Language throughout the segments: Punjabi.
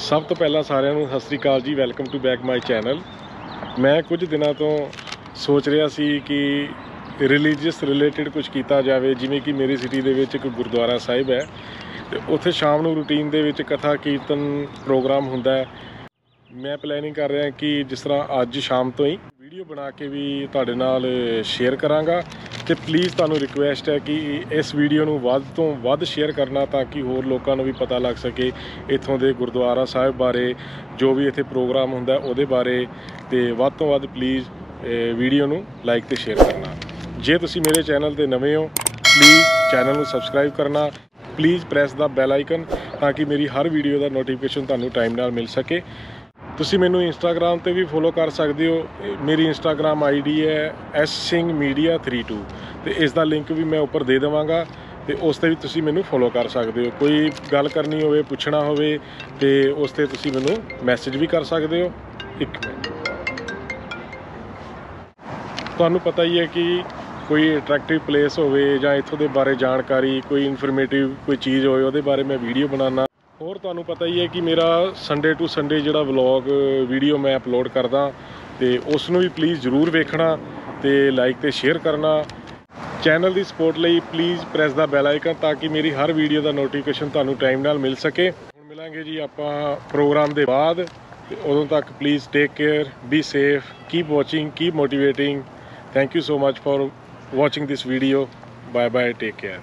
ਸਭ ਤੋਂ ਪਹਿਲਾਂ ਸਾਰਿਆਂ ਨੂੰ ਸਤਿ ਸ੍ਰੀ ਅਕਾਲ ਜੀ। Welcome to back my channel. ਮੈਂ ਕੁਝ ਦਿਨਾਂ ਤੋਂ ਸੋਚ ਰਿਹਾ ਸੀ ਕਿ ਰਿਲੀਜੀਅਸ ਰਿਲੇਟਿਡ ਕੁਝ ਕੀਤਾ ਜਾਵੇ, ਜਿਵੇਂ ਕਿ ਮੇਰੀ ਸਿਟੀ ਦੇ ਵਿੱਚ ਇੱਕ ਗੁਰਦੁਆਰਾ ਸਾਹਿਬ ਹੈ ਅਤੇ ਉੱਥੇ ਸ਼ਾਮ ਨੂੰ ਰੂਟੀਨ ਦੇ ਵਿੱਚ ਕਥਾ ਕੀਰਤਨ ਪ੍ਰੋਗਰਾਮ ਹੁੰਦਾ ਹੈ। ਮੈਂ ਪਲੈਨਿੰਗ ਕਰ ਰਿਹਾ ਕਿ ਜਿਸ ਤਰ੍ਹਾਂ ਅੱਜ ਸ਼ਾਮ ਤੋਂ ਹੀ ਵੀਡੀਓ ਬਣਾ ਕੇ ਵੀ ਤੁਹਾਡੇ ਨਾਲ ਸ਼ੇਅਰ ਕਰਾਂਗਾ। ਅਤੇ ਪਲੀਜ਼ ਤੁਹਾਨੂੰ ਰਿਕੁਐਸਟ ਹੈ ਕਿ ਇਸ ਵੀਡੀਓ ਨੂੰ ਵੱਧ ਤੋਂ ਵੱਧ ਸ਼ੇਅਰ ਕਰਨਾ, ਤਾਂ ਕਿ ਹੋਰ ਲੋਕਾਂ ਨੂੰ ਵੀ ਪਤਾ ਲੱਗ ਸਕੇ ਇੱਥੋਂ ਦੇ ਗੁਰਦੁਆਰਾ ਸਾਹਿਬ ਬਾਰੇ, ਜੋ ਵੀ ਇੱਥੇ ਪ੍ਰੋਗਰਾਮ ਹੁੰਦਾ ਉਹਦੇ ਬਾਰੇ। ਅਤੇ ਵੱਧ ਤੋਂ ਵੱਧ ਪਲੀਜ਼ ਵੀਡੀਓ ਨੂੰ ਲਾਈਕ ਅਤੇ ਸ਼ੇਅਰ ਕਰਨਾ। ਜੇ ਤੁਸੀਂ ਮੇਰੇ ਚੈਨਲ 'ਤੇ ਨਵੇਂ ਹੋ, ਪਲੀਜ਼ ਚੈਨਲ ਨੂੰ ਸਬਸਕ੍ਰਾਈਬ ਕਰਨਾ। Please press the bell icon, ਤਾਂ ਕਿ ਮੇਰੀ ਹਰ ਵੀਡੀਓ ਦਾ ਨੋਟੀਫਿਕੇਸ਼ਨ ਤੁਹਾਨੂੰ ਟਾਈਮ ਨਾਲ ਮਿਲ ਸਕੇ। ਤੁਸੀਂ ਮੈਨੂੰ ਇੰਸਟਾਗ੍ਰਾਮ 'ਤੇ ਵੀ ਫੋਲੋ ਕਰ ਸਕਦੇ ਹੋ। ਮੇਰੀ ਇੰਸਟਾਗ੍ਰਾਮ ID ਹੈ ssinghmedia32 ਅਤੇ ਇਸ ਦਾ ਲਿੰਕ ਵੀ ਮੈਂ ਉੱਪਰ ਦੇ ਦੇਵਾਂਗਾ, ਅਤੇ ਉਸ 'ਤੇ ਵੀ ਤੁਸੀਂ ਮੈਨੂੰ ਫੋਲੋ ਕਰ ਸਕਦੇ ਹੋ। ਕੋਈ ਗੱਲ ਕਰਨੀ ਹੋਵੇ, ਪੁੱਛਣਾ ਹੋਵੇ, ਅਤੇ ਉਸ 'ਤੇ ਤੁਸੀਂ ਮੈਨੂੰ ਮੈਸੇਜ ਵੀ ਕਰ ਸਕਦੇ ਹੋ। ਇੱਕ ਮਿੰਟ, ਤੁਹਾਨੂੰ ਪਤਾ ਹੀ ਹੈ ਕਿ ਕੋਈ ਅਟਰੈਕਟਿਵ ਪਲੇਸ ਹੋਵੇ ਜਾਂ ਇੱਥੋਂ ਦੇ ਬਾਰੇ ਜਾਣਕਾਰੀ, ਕੋਈ ਇਨਫੋਰਮੇਟਿਵ ਕੋਈ ਚੀਜ਼ ਹੋਵੇ, ਉਹਦੇ ਬਾਰੇ ਮੈਂ ਵੀਡੀਓ ਬਣਾਉਣਾ। ਹੋਰ ਤੁਹਾਨੂੰ ਪਤਾ ਹੀ ਹੈ ਕਿ ਮੇਰਾ ਸੰਡੇ ਟੂ ਸੰਡੇ ਜਿਹੜਾ ਵਲੌਗ ਵੀਡੀਓ ਮੈਂ ਅਪਲੋਡ ਕਰਦਾ, ਅਤੇ ਉਸ ਨੂੰ ਵੀ ਪਲੀਜ਼ ਜ਼ਰੂਰ ਵੇਖਣਾ ਅਤੇ ਲਾਈਕ ਅਤੇ ਸ਼ੇਅਰ ਕਰਨਾ। ਚੈਨਲ ਦੀ ਸਪੋਰਟ ਲਈ please press the bell icon, ਤਾਂ ਕਿ ਮੇਰੀ ਹਰ ਵੀਡੀਓ ਦਾ ਨੋਟੀਫਿਕੇਸ਼ਨ ਤੁਹਾਨੂੰ ਟਾਈਮ ਨਾਲ ਮਿਲ ਸਕੇ। ਹੁਣ ਮਿਲਾਂਗੇ ਜੀ ਆਪਾਂ ਪ੍ਰੋਗਰਾਮ ਦੇ ਬਾਅਦ, ਅਤੇ ਉਦੋਂ ਤੱਕ please take care, be safe, keep watching, keep motivating. Thank you so much for watching this video. Bye bye, take care.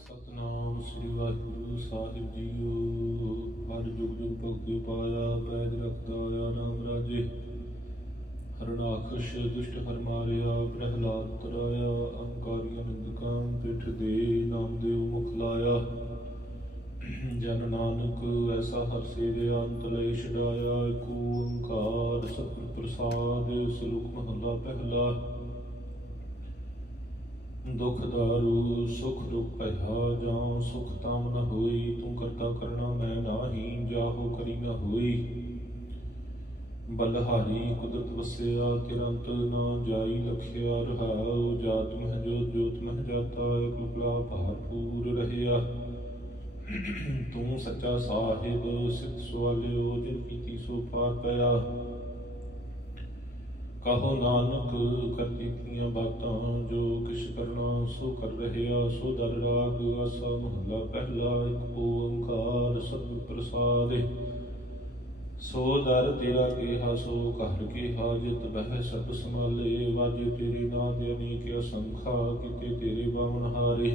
Satnam Shri Waheguru Sahib ਜੀਓ। ਹਰ ਜੁਗ ਜੁਗ ਭਗਤੀ ਪਾਇਆ, ਪੈਜ ਰਖਦਾ ਆਇਆ ਨਾਮ ਰਾਜੇ। ਹਰਨਾਖਸ਼ ਦੁਸ਼ਟ ਹਰ ਮਾਰਿਆ, ਪ੍ਰਹਿਲਾਦ ਤਰਾਇਆ। ਅਹੰਕਾਰੀਆਂ ਨਿੰਦਕਾਂ ਪਿੱਠ ਦੇ, ਨਾਮਦੇਵ ਮੁਖ ਲਾਇਆ। ਜਨ ਨਾਨਕ ਐਸਾ ਹਰ ਸੇਵਿਆ, ਅੰਤ ਲਈ ਛਡਾਇਆ। ਏਕ ਓੰਕਾਰ ਸਤਿਗੁਰ ਪ੍ਰਸਾਦ, ਸਲੋਕ ਮਹਲਾ ਪਹਿਲਾ। ਦੁਖ ਦਾਰੂ ਸੁਖ ਰੁਖ ਭਇਆ, ਜਾਂ ਸੁਖ ਤਾਮ ਨ ਹੋਈ। ਤੂੰ ਕਰਤਾ ਕਰਣਾ ਮੈਂ ਨਾਹੀ, ਜਾਹੋ ਕਰੀ ਨ ਹੋਈ। ਬਲਹਾਰੀ ਕੁਦਰਤ ਵਸਿਆ, ਤਿਰੰਤ ਨਾ ਜਾਈ ਲਖਿਆ। ਰਹਾਉ ਜਾਤ ਮਹਿ ਜੋਤ, ਜੋਤ ਮਹਿ ਜਾਤਾ। ਕੁਕਲਾ ਭਾਰਪੂਰ ਰਹਿਆ। ਤੂੰ ਸੱਚਾ ਸਾਹਿਬ ਸਿੱਧ ਸਵਾਲਿਓ, ਜਿਨ ਕੀਤੀ ਸੋ ਪਾਰ ਪਿਆ। ਕਹੋ ਨਾਨਕ ਕਰਤੀ ਤੀਆਂ ਬਾਤਾਂ, ਜੋ ਕਿਛ ਕਰਨਾ ਸੋ ਕਰ ਰਹਿਆ। ਸੋ ਦਰ ਰਾਗ ਆਸਾ ਮਹਲਾ ਪਹਿਲਾ। ਏਕ ਓੰਕਾਰ ਸਤਿਗੁਰ ਪ੍ਰਸਾਦਿ। ਸੋ ਦਰ ਤੇਰਾ ਕੇਹਾ, ਸੋ ਘਰ ਕੇਹਾ। ਜਿਤ ਬਹਿ ਸਭ ਸਮਾਲੇ, ਵਾਜੇ ਤੇਰੇ ਨਾਦ ਅਨੇਕ ਅਸੰਖਾ। ਕਿਤੇ ਤੇਰੇ ਬਾਵਨ ਹਾਰੇ,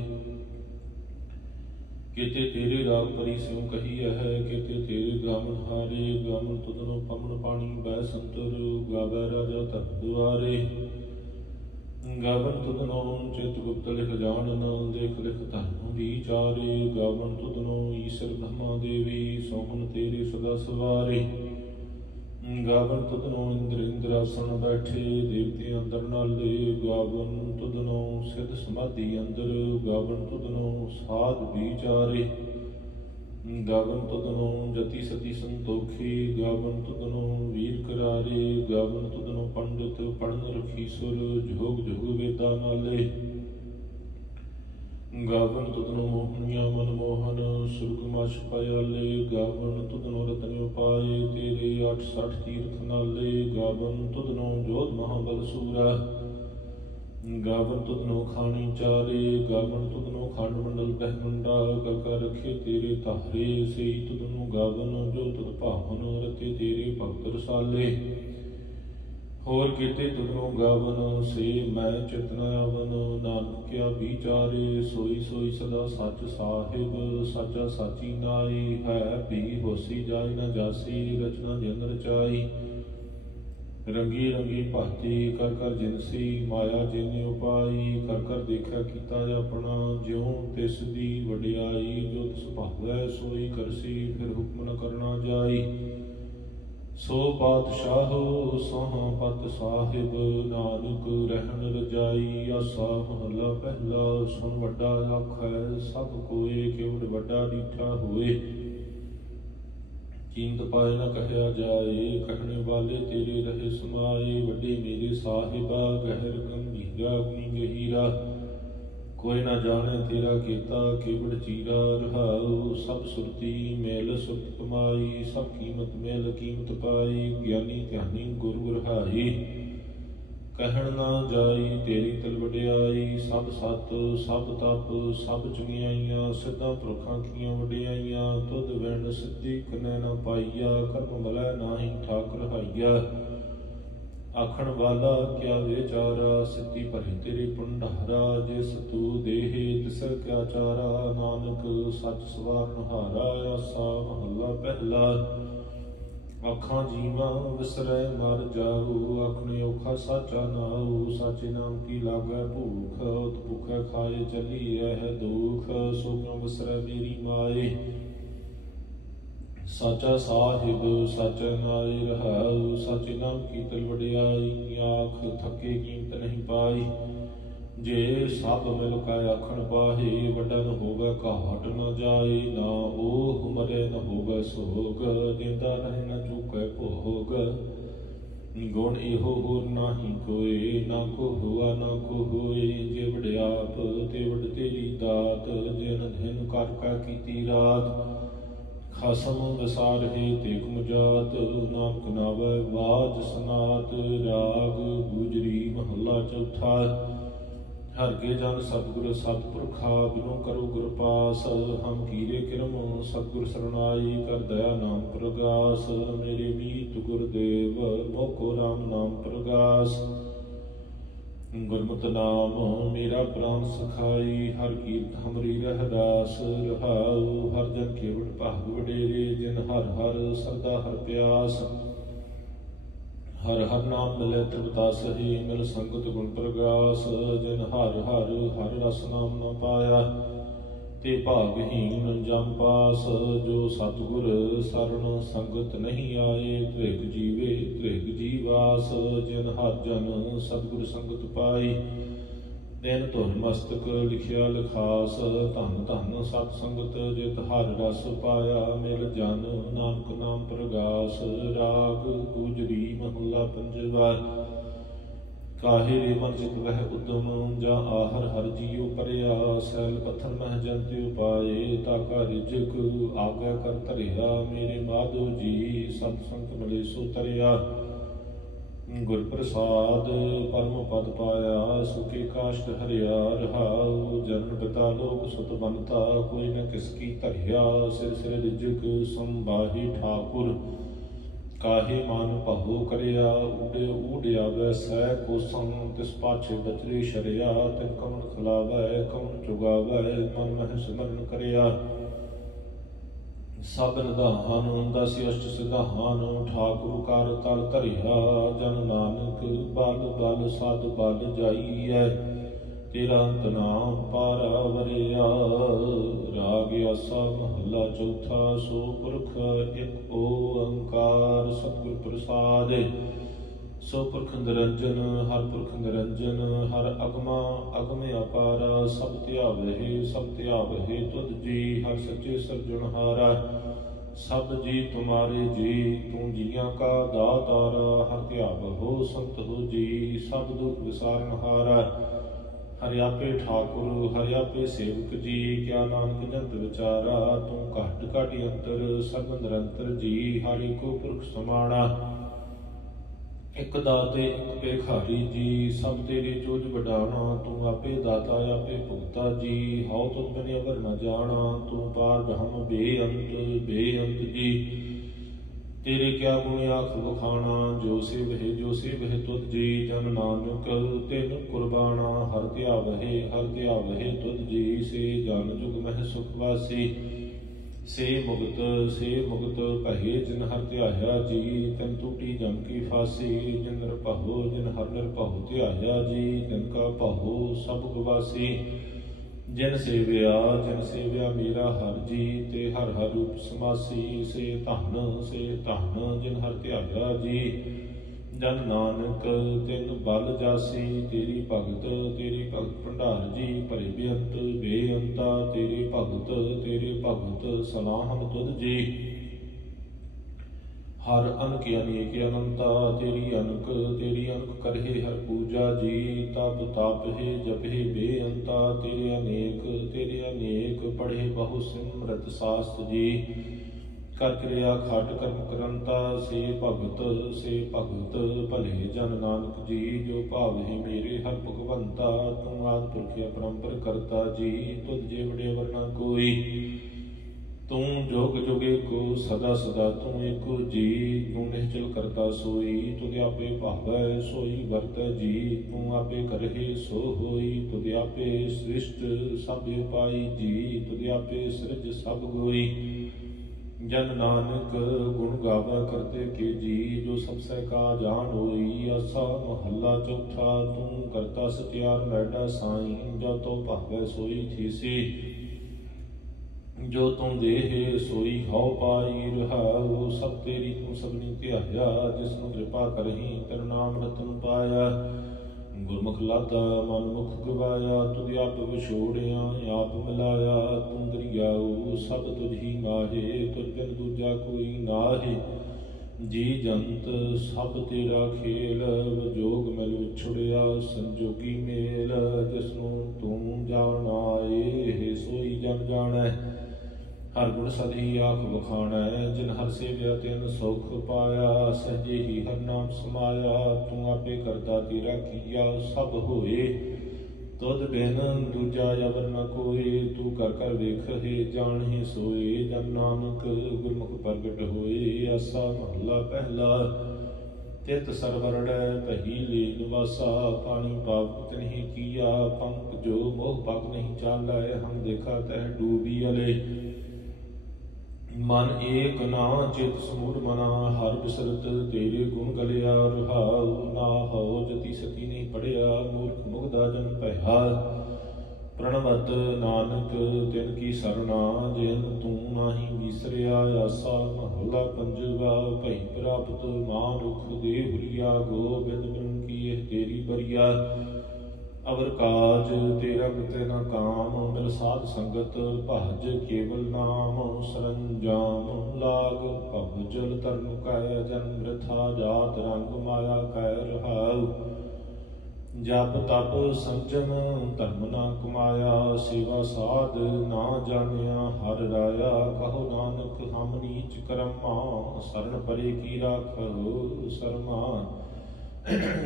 ਕਿਤੇ ਤੇਰੇ ਰਾਗ ਪਰੀ ਸਿਉ ਕਹੀਐ ਹੈ। ਕਿਤੇ ਤੇਰੇ ਗਾਵਨ ਹਾਰੇ, ਗਾਵਨ ਤੁਧਨੋ ਪਵਨ ਪਾਣੀ ਬਹਿ ਸੰਤਰ। ਗਾਵੈ ਰਾਜਾ ਧਰਮ ਦੁਆਰੇ, ਗਾਵਨ ਤੁਧਨੋ ਚਿਤ ਗੁਪਤ ਲਿਖ ਜਾਣਨ। ਦੇਖ ਲਿਖ ਧਰਮ ਵਿਚਾਰੇ, ਗਾਵਨ ਤੁਧਨੋ ਈਸਰ ਬ੍ਰਹਮਾ ਦੇਵੀ। ਸੋਹਣ ਤੇਰੇ ਸਦਾ ਸਵਾਰੇ, ਗਾਵਨ ਤੁਧਨੋ ਇੰਦਰ ਇੰਦਰਾਸਣ ਬੈਠੇ। ਦੇਵਤੇ ਅੰਦਰ ਨਾਲੇ, ਗਾਵਨ ਤੁਧਨੋ ਸਿੱਧ ਸਮਾਧੀ ਅੰਦਰ। ਗਾਵਨ ਤੁਧਨੋ ਸਾਧ ਵਿਚਾਰੇ, ਗਾਵਨ ਤੁਧਨੋ ਜਤੀ ਸਤੀ ਸੰਤੋਖੀ। ਗਾਵਨ ਤੁਧਨੋ ਵੀਰ ਕਰਾਰੇ, ਗਾਵਨ ਤੁਧਨੋ ਪੰਡਿਤ ਪੜਨ ਰਖੀਸੁਰ। ਜੋਗ ਜੁਗ ਵੇਦਾਂ ਨਾਲੇ, ਗਾਵਨ ਤੁਧਨੋ ਮੋਹਣੀਆਂ ਮਨ ਮੋਹਨ। ਸੁਰਗ ਮਛ ਪਇਆਲੇ, ਗਾਵਨ ਤੁਧਨੋ ਰਤਨ ਉਪਾਏ। ਤੇਰੇ 68 ਤੀਰਥ ਨਾਲੇ, ਗਾਵਨ ਤੁਧਨੋ ਜੋਧ ਮਹਾਬਲ ਸੂਰਾ। ਗਾਵਨ ਤੁਧਨੋ ਖਾਣੀ ਚਾਰੇ, ਗਾਵਨ ਤੁਧਨੋ ਖੰਡ ਮੰਡਲ ਬ੍ਰਹਮੰਡਾ। ਕਰ ਕਰ ਰਖੇ ਤੇਰੇ ਧਾਰੇ, ਸਈ ਤੁਧਨੋ ਗਾਵਨ ਜੋ ਤੁਧ ਭਾਵਨ। ਰਤੇ ਤੇਰੇ ਭਗਤ ਰਸਾਲੇ, ਹੋਰ ਕੀਤੇ ਤੁਧਨੋ ਗਾਵਨ। ਸੇ ਮੈਂ ਚਿਤ ਨ ਆਵਨ, ਨਾਨਕ ਕਿਆ ਵਿਚਾਰੇ। ਸੋਈ ਸੋਈ ਸਦਾ ਸੱਚ ਸਾਹਿਬ, ਸਾਚਾ ਸਾਚੀ ਨਾਈ। ਹੈ ਵੀ ਹੋਸੀ ਜਾਇ ਨ ਜਾਸੀ, ਰਚਨਾ ਜਿਨ ਰਚਾਈ। ਰੰਗੀ ਰੰਗੀ ਭਾਤੀ ਕਰ ਕਰ ਜਿਨਸੀ, ਮਾਇਆ ਜਿਨ ਉਪਾਈ। ਕਰ ਕਰ ਦੇਖਿਆ ਕੀਤਾ ਆਪਣਾ, ਜਿਉ ਤਿਸ ਦੀ ਵਡਿਆਈ। ਜੋ ਤਿਸ ਭਾਵੈ ਸੋਈ ਕਰਸੀ, ਫਿਰ ਹੁਕਮ ਨ ਕਰਨਾ ਜਾਈ। ਸੋ ਪਾਤਸ਼ਾਹੋ ਸੋਹਾਂ ਪਤ ਸਾਹਿਬ, ਨਾਨਕ ਰਹਿਣ ਰਜਾਈ। ਆਸਾ ਮਹਲਾ ਪਹਿਲਾ। ਸੁਣ ਵੱਡਾ ਆਖੈ ਸਭ ਕੋਏ, ਕਿਵਡ ਵੱਡਾ ਡੀਠਾ ਹੋਏ। कीमत पाए न कहया जाए, कहने वाले तेरे रहे समाए। वड्डे मेरे साहिबा गहर गंभीरा गुणी गहीरा, कोई न जाने तेरा केता केवड़ चीरा। रहाऊ सब सुरती मेल सुरत कमाई, सब कीमत मेल कीमत पाई। ज्ञानी ध्यानी गुर गुरहाई, कहण ना जाई तेरी तल वड्याई। सब सत सब तप सब चंगियाइयां, सिद्धां पुरखां कीਆਂ वड्याइयां। तुध वैण सिद्धि कनै न पाईया, कर्म मलै नाहि ठाकुर हाईया। आखण वाला क्या विचारा, सिद्धि भरे तेरे भंडारा। जिस तू देहे तिस क्या चारा, नानक सच सवारन हारा। आसा महला पहला, आखां जीवा विसरै मर जाऊ। आखने औखा साचा नाऊ, साचे नाम की लागै भूख। उत भूखै खाए चली है दुख, सो क्यों विसरै मेरी माए। साचा साहिब साचा नाई, रहाऊ साचे नाम की तल वड्याई। आख थके कीमत नहीं पाई, जे सब मिल कै आखण पाहे। वड्डा न होवै घाट न जाए, ना ओह मरे न होवै सोग। देंदा रहे न चूकै भोग, गुण इहो होर नाहि कोई। ना को हुआ ना को होए, जे वड्याप ते वड तेरी दात। जिन दिन कर कै कीती रात, खसम विसारे ते कुमजात। नानक नावै बाज सनात, राग गुजरी महला चौथा। हर के जन सतगुर सतपुरखा, बिनु करो गुर पास। हम कीरे किरम सतगुर सरनाई, कर दया नाम प्रगास। मेरे मीत गुरदेव मोको राम नाम प्रगास। गुरमत नाम मेरा प्राण सखाई, हर कीर्त हमरी रहदास। रहाऊ हर जन केवट भाग वडेरे, जिन हर हर सरदा हर प्यास। हर हर नाम मिलै तृप्ता सही, मिल संगत गुण प्रगास। जिन हर हर हर रस नाम न पाया, ते भागहीन जम पास। जो सतगुर सरन संगत नहीं आए, त्रिग जीवे त्रिग जीवास। जिन हर जन सतगुर संगत पाई, दिन धुर मस्तक लिखिया लिखास। धन धन सत संगत, जित हर रस पाया। मिल जन नानक नाम प्रगास। राग गुजरी महला पंजवा, काहे रे मन चित वह उद्यम। जा आहर हर जियो परिया, सैल पत्थर मह जंत्यो पाए। ताका रिजक आज्ञा कर धरिया, मेरे माधो जी सत संत मिले सो तरिया। गुर प्रसाद परम पद पाया, सुखे काष्ट हरिया। रहाऊ जन्म पिता लोक सुत बनता, कोई न किसकी धरिया। सिर सिर रिजक संबाही ठाकुर, काहे मान पहो करिया। उडे ऊडिया वै सै कोसं, तिस पाछे बचरे शरिया। तिन कौन खिलावै कौन चुगावै, मन मह सिमरन करिया। सब निधान दस अष्ट सिधान, ठाकुर कर तल धरिया। जन नानक बल बल सद बल जाइए, तेरा अंत नाम पारा वरिया। राग आसा महला चौथा, सो पुरख एक ओंकार। सतगुर प्रसाद सो पुरख निरंजन, हर पुरख निरंजन। हर अगमा अगम अपारा, सब त्यावहे तुध जी। हर सच्चे सृजनहारा, सब जी तुम्हारे जी। तू जियां का दातारा, हर त्यावहो संत हो जी। सब दुख विसारनहारा, हरियापे ठाकुर हरियापे सेवक जी। क्या नानक जंत विचारा, तू घट घट अंतर सब निरंतर जी। हरि को पुरख समाना, एक दाते एक भिखारी जी। सब तेरे चोज वडाना, तू आपे दाता आपे भुगता जी। हाउ तुम बिन अवर न जाना, तू पार ब्रह्म बेअंत जी। तेरे क्या गुण आख बखाना, जो से वह तुध जी। जन नानक तिन कुर्बाना, हर त्यावहे तुध जी। से जन जुग मह सुख वासी, से मुगत पहे जिन हर त्याया जी। तिन टूटी जम की फांसी, जिन निरपहो जिन हर निरपहो त्याया जी। तिनका पहो सब गवासी, जिन सेव्या मेरा हर जी। ते हर हर रूप समासी, से धन जिन हर त्याया जी। जन नानक तिन बल जासी, तेरी भगत भंडार जी। भरे बेअंता तेरे भगत सलाहन तुध जी। हर अनक अनेक अनंता तेरी अनक करहे हर पूजा जी। तप ताप हे जप हे बेअंता तेरे अनेक पढ़े बहु सिमरत शास्त्र जी। कर क्रिया खाट कर्म करंता से भगत भले जन नानक जी। जो भाव है मेरे हर भगवंता तू आदि पुरख अपरंपर करता जी। तुझ जे बड़े वरना कोई तू जोग जोगे को सदा सदा तू एको जी। तू निश्चल करता सोई तुझ आपे भावै सोई वर्त जी। तू आपे करहे सो होई तुझ आपे सृष्ट सब उपाई जी। तुझ आपे सृज सब गोई जन नानक गुण गावा करते के जी। जो सब सह का जान होई आसा महला चौथा। तू करता सत्यार मैडा साई जो तो भावै सोई थीसी। जो तुम देह सोई हाउ पाई रहाऊ। सब तेरी तू सबनी ध्याया जिसनु कृपा करही तेरा नाम रतन पाया। गुरमुख लादा मन मुख गवाया तुझ आप विछोड़िया आप मिलाया। तू दरियाऊ सब तुझ ही माहे तुझ बिन दूजा कोई नाहे। जी जंत सब तेरा खेल जोग मिल विछुड़िया संजोगी मेल। जिसनु तू जानाए सोई जन जानै। हर गुण सदी आख बखाणै जिन हर सेव्या तिन सुख पाया। सहजे ही हर नाम समाया तू आपे करता तेरा किया सब होए। तुध बिन दूजा अवर न कोई तू कर कर वेख हे जान ही सोए। जन नानक गुरमुख प्रगट होए। आसा महला पहला तित सरवरड़ै पही ले निवासा। पानी पाप तिन्हि किया पंख जो मोह पग नहीं चालै। हम देखा तह डूबी अले मन एक ना चित समूढ़ मना। हर बिसरत तेरे गुण गलिया रुहाऊ। ना हो जति सती नहीं पढ़िया मूर्ख मुग्धा जन पहा। प्रणवत नानक तिन की सरना जिन तू नाही विसरिया। आसा महला पंजवा भई प्राप्त मानुख दे हुरिया। गोबिंद बिन की तेरी बरिया अवर काज तेरा कृत्य न काम। मिल साध संगत भज केवल नाम। सरंजाम लाग भव जल तरन कै जन्म वृथा जात रंग माया कै रहाऊ। जप तप संजम धर्म न कमाया। सेवा साध ना जानिया हर राया। कहो नानक हम नीच कर्मा शरण परे की राखो शर्मा।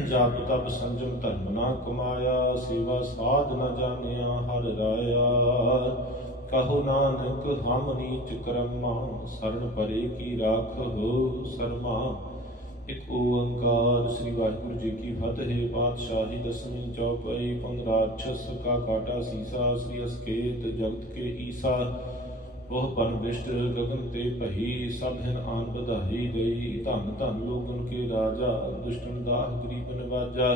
जाप तप संजम धर्म न कमाया। सेवा साध न जानिया हर राया। कहो नानक हम नीच कर्मा शरण परे की राखो शर्मा। एक ओंकार श्री वाहिगुरु जी की फतेह। पातशाही दसवीं चौपाई पुन राक्षस का काटा सीसा। श्री अस्केत जगत के ईसा वह पन बिष्ट गगन ते पही। सब हिन आन बधाई गई धन धन लोगन के राजा। दुष्टन दाह गरीब नवाजा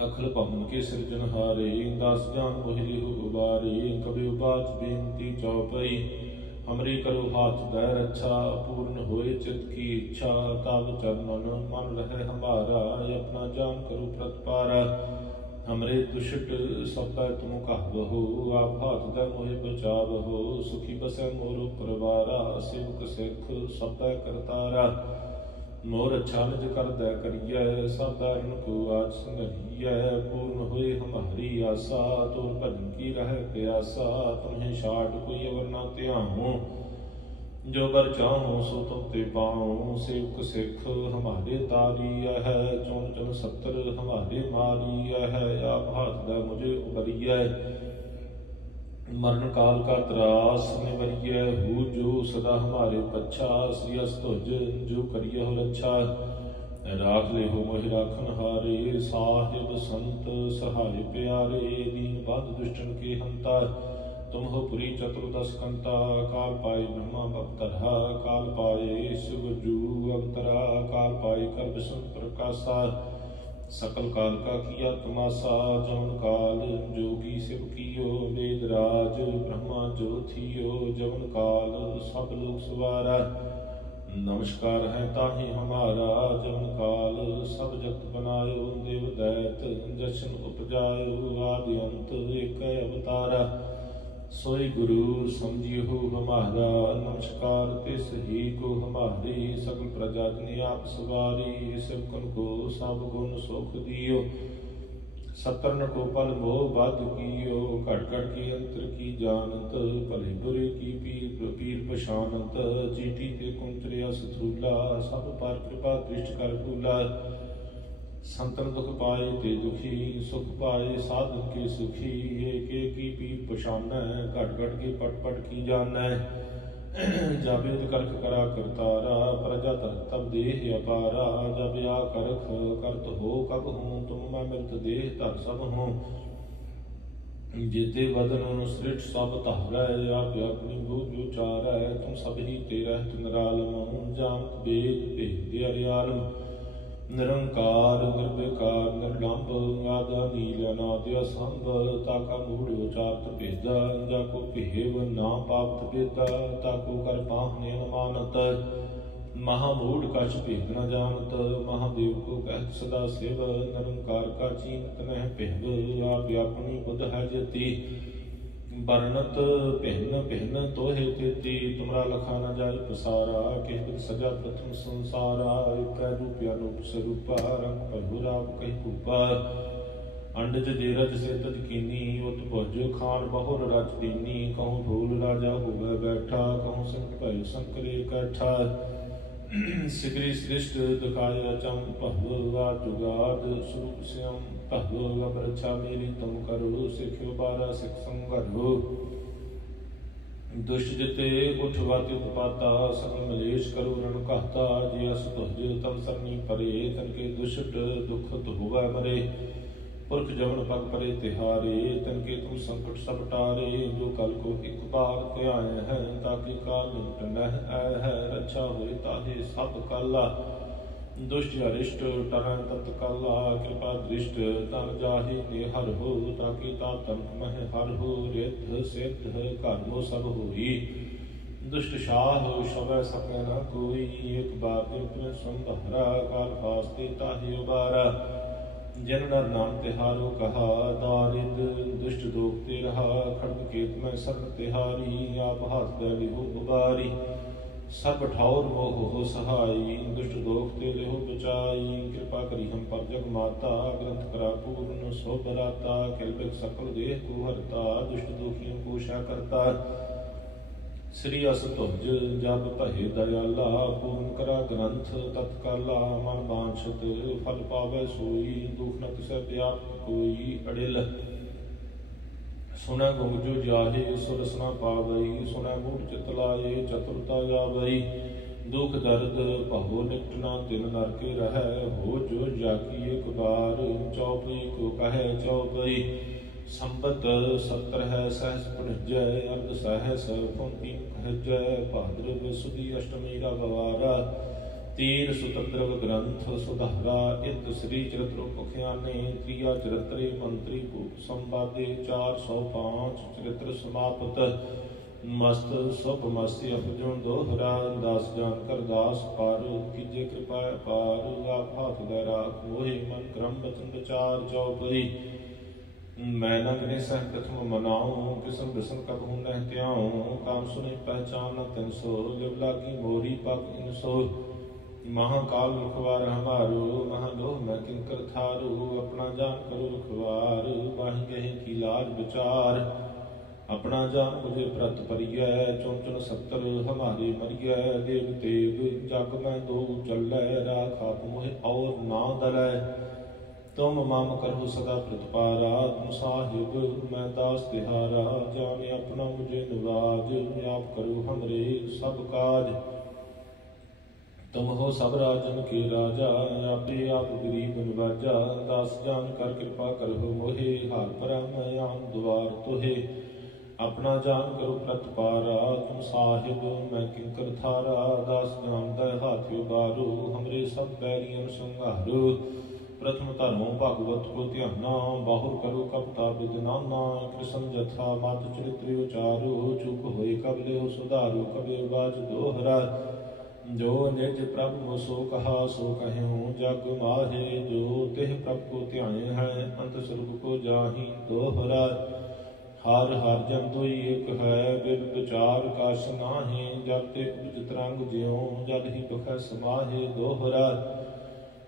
अखिल पवन के सृजनहारे। दास जान मोहि उबारे कबि उबाच बेनती चौपई। हमरे करो हाथ दय रक्षा पूर्ण होए चित की इच्छा। तब चरणन मन रहे हमारा अपना जान करो प्रतिपारा। हमरे दुष्ट सब तुम कहबहो आप हाथ दय मोहि बचावहो। सुखी बसै मोर परवारा सेवक सिख सब करतारा। मोर अच्छा निज कर दय करिय सब दारुण को आज संगरिय। पूर्ण हुए हमारी आशा तोर भजन की रह प्यासा। तुम्हें छाड़ कोई अवर न त्याहूँ जो बर चाहूँ सो तुम ते पाऊँ। सेवक सिख हमारे तारी है चुन चुन सत्तर हमारे मारी है। आप हाथ द मुझे उबरिय मरण काल का त्रास निवरिय। हूँ जो सदा हमारे पच्छा श्री अस्तुज जो करिय हो रक्षा। राख ले हो मोहि राखन हारे साहिब संत सहाय प्यारे। दीन बंध दुष्टन के हंता तुम हो पुरी चतुर्दश कंता। काल पाए ब्रह्मा बक्तरा काल पाए शिव जू अंतरा। काल पाए कर विष्णु प्रकाशा सकल काल का किया तमाशा। जवन काल जोगी शिव कियो वेदराज ब्रह्मा जो थियो। जवन काल सब लोग सवारा नमस्कार है ताहि हमारा। जवन काल सब जगत बनायो देव दैत जशन उपजायो। आदि अंत एक अवतारा सोई गुरु समझियो हमारा, नमस्कार तिस ही को हमारी। सकल प्रजा जन आप सवारी, सेवकन को सब गुण सुख दियो। सतरन को पल मोह बद कियो, घट घट की अंतर की जानत। भले बुरे की पीर पीर पछानत, चीटी ते कुंचरिया सथूला। सब पर कृपा दृष्ट कर भूला। संतन दुख पाए ते दुखी, सुख पाए साधन के सुखी। एक एक की पीर पछानै, घट घट के पट पट की जानै। जाबेद करख करा करतारा, प्रजा तरक तब देह अपारा। जब या करख करत हो कब हूँ, तुम मैं मृत देह धर सब हूँ। जेते बदन सृष्ट सब धारै, आप अपनी बूझ उचारै। तुम सब ही तेरा निरालम, जानत वेद भेद अरियालम। निरंकार निर्विकार निर्लंब, आदा नील अनादि असंभ। ताका मूढ़ उचारत भेदा, जाको भेव ना पावत भेदा। ताको कर पाहने न मानत, महामूढ़ कछ भेद न जानत। महादेव को कहत सदा शिव, निरंकार का चीनत नह भेव। आप अपनी बुध है जति, बरनत भिन्न भिन्न तोहे तेती। तुमरा लखा न जाय पसारा, केहत सजा प्रथम संसारा। एक रूपया रूप स्वरूपा, रंग प्रभुराव कही भूपा। अंडज देरज से तज कीनी, उत भुज खान बहुर रच दीनी। कहूँ ढोल राजा होवे बैठा, कहूँ सिंह भय शंकरे कैठा। सिगरी सृष्ट दिखाया चम पहलुआ, जुगाद स्वरूप श्याम पहलुआ। बरछा मेरी तुम करो, सिख्यो बारा सिख संगरो। दुष्ट जिते उठ वाति पाता, सकल मलेश करो रण कहता। जे अस तुझ तम सरनी परे, तनके दुष्ट दुखत हुआ मरे। पुरख जवन पग परे तिहारे, तनके तुम संकट सब टारे। जो कल को एक बार ते आए हैं, ताकि काल निमट नह आए है। रक्षा हुई ताहे सब काला, दुष्ट अरिष्ट टरह तत्काला। कृपा दृष्ट तन जाहि निहर हो, ताकि ताप तनक मह हर हो। रिद्ध सिद्ध कर्मो सब होई, दुष्ट शाह शवै सकै न कोई। एक बार दिन संधरा, काल फास्ते ताहि उबारा। जिन नर नाम तिहारो कहा, दारिद दुष्ट दोखते रहा। खड़ग केत में सर तिहारी, आप हाथ दैली हो उबारी। सब ठाउर मोह हो सहाई, दुष्ट दोखते लेहो बचाई। कृपा करी हम पर जग माता, ग्रंथ करा पूर्ण सो बराता। किलबिक सकल देह को हरता, दुष्ट दोखियों को शा करता। श्री अस तुझ जब भये दयाला, पूर्ण करा ग्रंथ तत्काला। मन बांछत फल पावै सोई, दुख न तिसै व्याप्त कोई। अड़िल सुनै गुंगजो जाहे, सुरस न पावई। सुनै मूढ़ चित लाए, चतुरता गावई। दुख दर्द भवो निकट न तिन नरके रहै। हो जो जाकी एक बार, चौपई को कहे चौपई। संबत 17 सहस पुनजय, अर्ध सहस पुन कहजय। भाद्रव सुदी अष्टमी रविवारा, तीर सुतद्रव ग्रंथ सुधारा। इत श्री चरित्र मुख्याने, त्रिया चरित्रे मंत्री भूप संवादे। 405 चरित्र समाप्त, मस्त सुभ मस्ती अपजुन दोहरा। दास जान कर दास पार, कीजे कृपा पार। आप हाथ दे राख मोहि, मन क्रम वचन विचार चौपई। मैं न गिने सह प्रथम मनाऊं, किसन बिसन कब हूँ नह त्याऊं। काम सुने पहचान न तिन सो, लिव लागी मोरी पग इन सो। महाकाल रुखवार हमारो, महालोह मैं किंकर थारू। अपना जान करो रुखवार, बाहि गहे की लाज विचार। अपना जान मुझे प्रत परिय, चुन चुन 70 हमारे मरिय। देव देव जग में दो चलै, राख आप मोहि और ना दलै। तुम मम करो सदा प्रतिपारा, तुम साहिब मैं दास तिहारा। जाने अपना मुझे नवाज, आप करो हमरे सब काज। तुम हो सब राजन के राजा, आपे आप गरीब निवाजा। दास जान कर कृपा करो मोहे, हार परा मैं आन द्वार तोहे। अपना जान करो प्रतिपारा, तुम साहिब मैं किंकर थारा। दास जान दय हाथ उबारो, हमरे सब बैरियन संहारो। प्रथम धर्मो भागवत को ध्याना, बाहुर करो कपटा विदनाना। कृष्ण जथा मत चरित्र उचारो, चुप होए कब लेहो सुधारो। कबे बाज दोहरा, जो निज प्रभु सो कहा सो कहूँ जग माहे। जो तिह प्रभु को ध्याए हैं, अंत स्वर्ग को जाहि दोहरा। हर हर जन दुई एक है, बिन विचार कछ नाहि। जब ते उपज तरंग ज्यों, जब ही बखै समाहे। दोहरा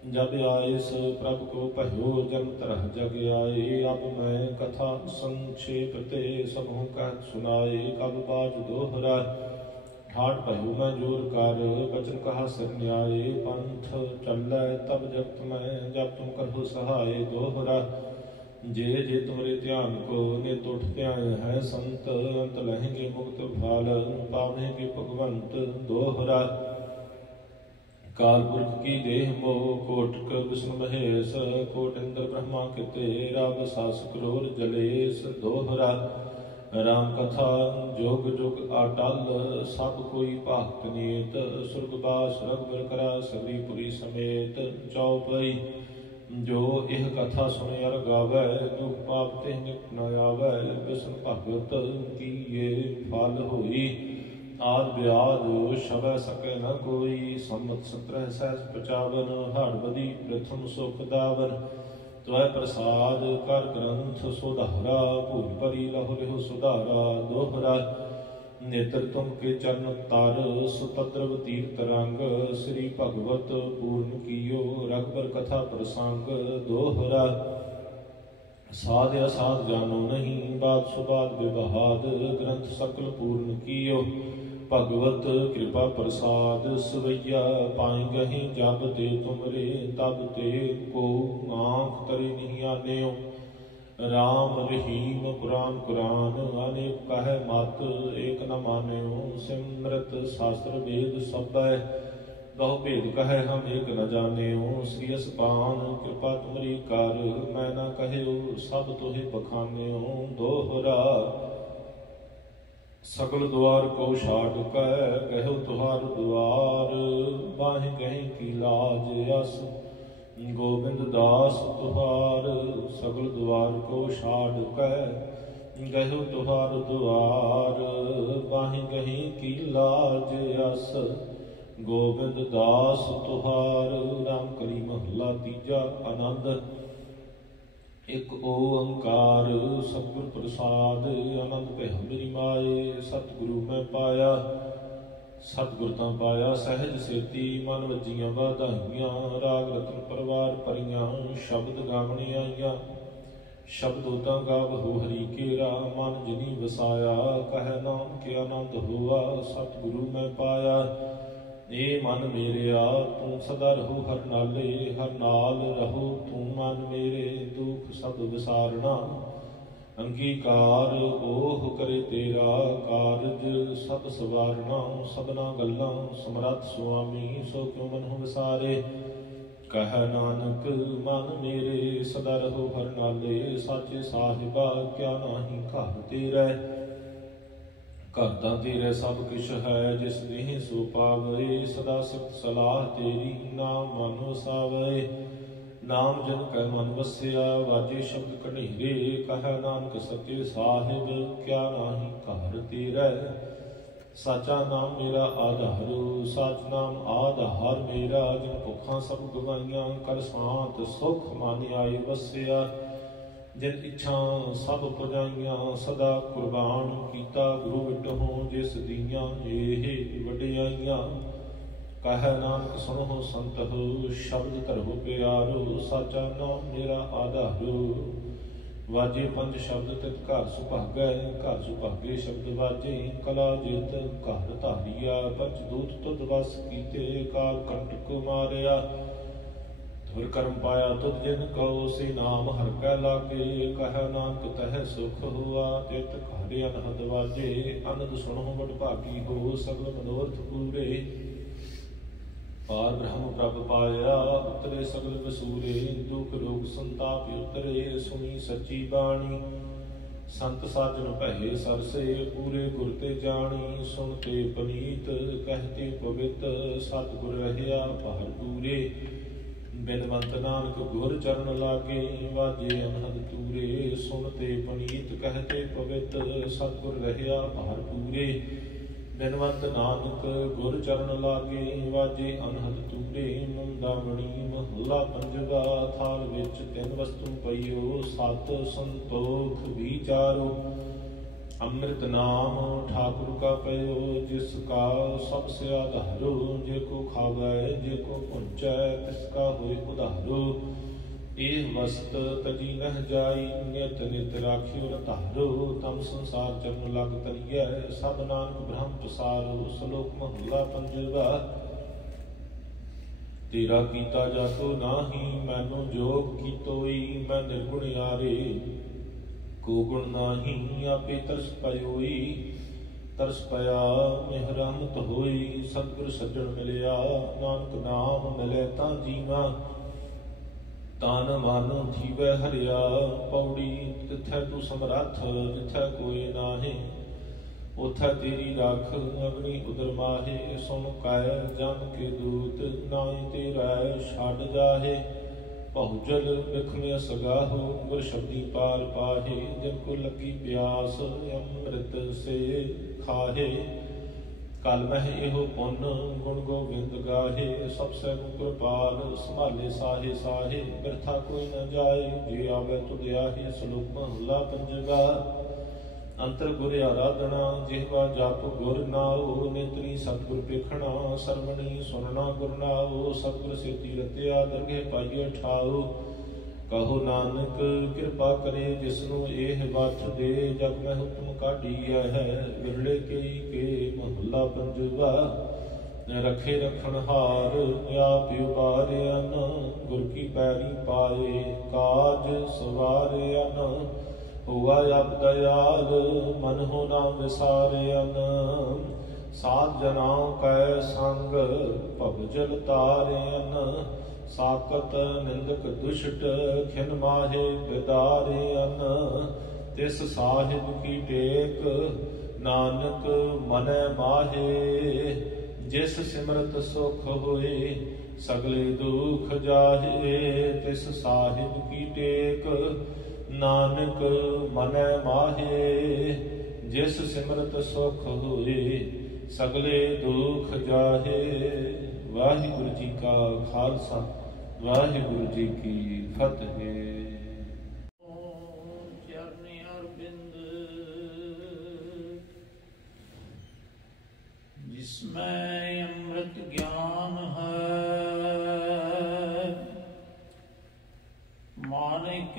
जब आयस प्रभ को पह्यो, जन तरह जग आए। अब मैं कथा संक्षेप ते, सबहु कह सुनाए। कब बाज दोहरा ठाठ पह्यो मैं जोर कर, बचन कहा सिर न्याय। पंथ चलै तब जगत में, जब तुम करहु सहाय। दोहरा जे जे तुमरे ध्यान को, नित उठ ध्यान है संत। अंत लहेंगे मुक्त भाल, पावेंगे भगवंत। दोहरा काल पुरख की देह मोह, कोटक विष्णु महेश। कोट इंद्र ब्रह्मा कृते, रब सास क्रोर जलेश। दोहरा राम कथा जोग जुग अटल, सब कोई भक्त नीत। सुरगवास रघुबर करा, सगरी पुरी समेत। चौपई जो यह कथा सुन अर गावै, दुख पाप ते नित न आवै। विष्णु भगत की ये फल होई, आद ब्याज शबै सकै न कोई। संवत 17 सहज 55, हड़बदी प्रथम सुख दावन। त्वै प्रसाद कर ग्रंथ सुधारा, भूल परी लहु लिहु सुधारा। दोहरा नेत्र तुम के चरण तर, सुभद्रव तीर्थ रंग। श्री भगवत पूर्ण कियो, रघुबर कथा प्रसंग। दोहरा साध असाध जानो नहीं, बात सुबाद विवाद। ग्रंथ सकल पूर्ण कियो, भगवत कृपा प्रसाद। सवैया पाई गही, जब ते तुमरे तब ते को। आँख तरे नहीं आन्यो, राम रहीम पुराण कुरान। अनेक कह मत, एक न मान्यो। सिमरत शास्त्र वेद सबै, बहु भेद कहे हम एक न जान्यो। श्री असपान कृपा तुमरी कर, मैं न कहयो सब तोहे बखान्यो। दोहरा सकल द्वार को छाट कै, गहु तुहार द्वार। बाहि गहि की लाज यस, गोविंद दास तुहार। सकल द्वार को छाट कै, गहु तुहार द्वार। बाहि गहि की लाज यस, गोविंद दास तुहार। राम कली महला तीजा आनंद, एक ओंकार सतगुर प्रसाद। आनंद भय मेरी माए, सतगुरु मैं पाया। सतगुर तां पाया सहज सेती, मन वजियां वाधाइयां। राग रतन परवार परियां, शब्द गावने आईयां। शब्द तां गावहु हरि केरा, मन जिनी वसाया। कह नाम के आनंद होआ, सतगुरु मैं पाया। ए मन मेरेया तू सदा रहु हर नाले। हर नाल रहु तू मन मेरे, दुख सब विसारना। अंगीकार ओह करे तेरा, कारज सब सवारना। सबना गल्लां समरथ सुआमी, सो क्यों मनहु विसारे। कह नानक मन मेरे, सदा रहु हर नाले। साचे साहिबा क्या नाहि घर तेरै। घर तां तेरे सब किश है, जिस देह सो पावे। सदा सिफत सलाह तेरी, नाम मन वसावे। नाम जन कै मन वसिया, वाजे शब्द कनेरे। कह नानक सत्य साहिब, क्या नाहि घर तेरै। साचा नाम मेरा आधार, साच नाम आधार मेरा। जिन भुखां सब गवाइयां, कर शांत सुख मान आए वसिया। जिन इच्छा सब पुजाइयां, सदा कुर्बान कीता गुरु विटहों। जिस दीयां एह वडियाइयां, कह नानक सुनो संत हो। शब्द धरहु प्यारो, साचा नाम मेरा आधार। वाजे पंज शब्द तित घर सुभागै, घर सुभागे शब्द वाजे। कला जित घर धारिया, पंच दूत तुध वस कीते। काल कंटक मारिया, धुर कर्म पाया तुध जिन कहो। से नाम हर कै लागे, कह नानक तह सुख हुआ। तित घरे अनहद वाजे, अनद सुनो बड़ भागी हो। सगल मनोरथ पूरे, पार ब्रह्म प्रभ पाया। उतरे सगल वसूरे, दुख रोग संताप उतरे। सुनी सच्ची बाणी, संत साजन भये सरसे। पूरे गुर ते जानी, सुनते पनीत। कहते पवित, सतगुर रहया बाहर पूरे। बिनवंत नानक गुर चरण लागे, वाजे अनहद तूरे। सुनते पनीत कहते पवित, सतगुर रहया भार पूरे। बिनवंत नानक गुर चरण लागे, वाजे अनहद तूरे। मुंदामणि महला पंजवा, थाल विच तिन वस्तु पईओ। सत संतोख विचारो, अमृत नाम ठाकुर का पयो, जिसका सबसे आधारो। जे को खावै जे को पुंचै, तिसका होय उधारो। एह वस्त तजी नह जाई, नित नित राखियो रतारो। तम संसार चरण लग तरियै, सब नानक ब्रह्म पसारो। श्लोक महला पंजवा। तेरा कीता जातो नाही, मैनू जोग कीतोई। मैं निर्गुण यारे को गुण नाही, आपे तरस पयोई। तरस पया मेहरमत होई, सतगुर सज्जन मिलिया। नानक नाम मिले तां जीवा, तान मन थीवै हरिया। पौड़ी तिथै तू समरथ, जिथै कोई नाहे उथै तेरी राख। अग्नि उदर माहे, सुन कै जम के दूत। नाई तेरा छाड़ जाहे, बहुजल बिखमे सगाहो। गुर शब्दी पार पाहे, जिनको लगी प्यास अमृत से खाहे। कल मह एहो पुन, गुण गोविंद गाहे। सब सैन कृपाल, संभाले साहे साहे। बिरथा कोई न जाए, जे आवे तुध आहे। श्लोक महला पंजवा। अंतर गुर आराधना, जिहवा जप गुर नाओ। नेत्री सतगुर पेखना, सरवणी सुनना गुर नाओ। सतगुर सेती रतिया, दरगे पाइए ठाओ। कहो नानक कृपा करे, जिसनु एह वठ दे। जग में हुक्म काढ़िया है, विरले के महला पंजवा। रखे रखन हार, आप उबारियन। गुर की पैरी पाए, काज सवारियन। हुआ अब दयाल, मन हो ना विसारियन। सात जनाओं कै संग, भवजल तारियन। साकत निंदक दुष्ट, खिन माहे बिदारियन। तिस साहिब की टेक, नानक मनै माहे। जिस सिमरत सुख होए, सगले दुख जाहे। तिस साहिब की टेक, नानक मनै माहे। जिस सिमरत सुख होए, सगले दुख जाहे। वाहिगुरु जी का खालसा, वाहिगुरु जी की फतेह। चरनि अरविंद जिसमें अमृत ज्ञान है। मानिक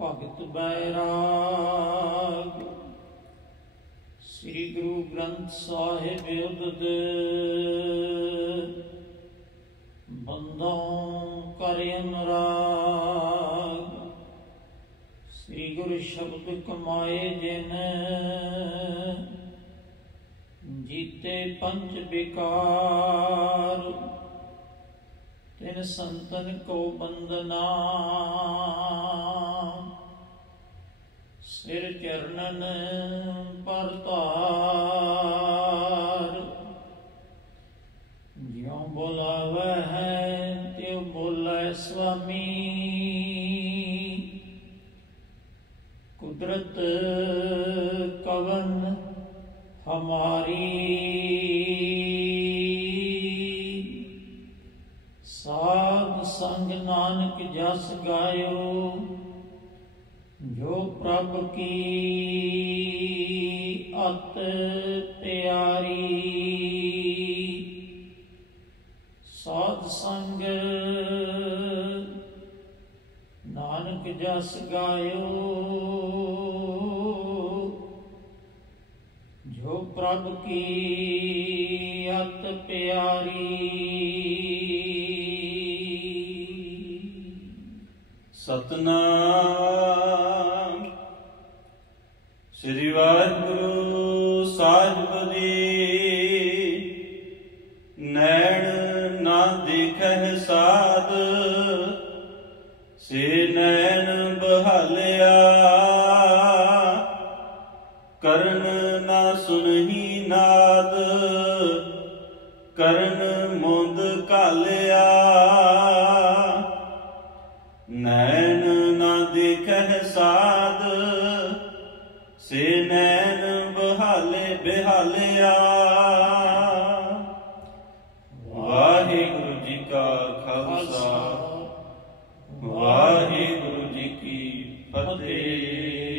भगत बैराग, श्री गुरु ग्रंथ साहिब उदद। बंदों कर अनुराग, श्री गुरु शब्द कमाए जिन। जीते पंच विकार, तिन संतन को बंदना। सिर चरणन पर तार, ज्यों बोलावै है त्यों बोलै स्वामी। कुदरत कवन हमारी, साध संग नानक जस गायो। जो प्रभ की अत प्यारी। साध संग नानक जस गायो। जो प्रभ की अत प्यारी। सतनाम श्री वाहिगुरु साहिब जी। नैण ना देखह साध, से नैन बहालिया। करन ना सुनही नाद, करन मुंद कालिया। नैन ना देखह साध, से नैन बहाले बेहालिया। वाहिगुरु जी का खालसा, वाहिगुरु जी की फतेह।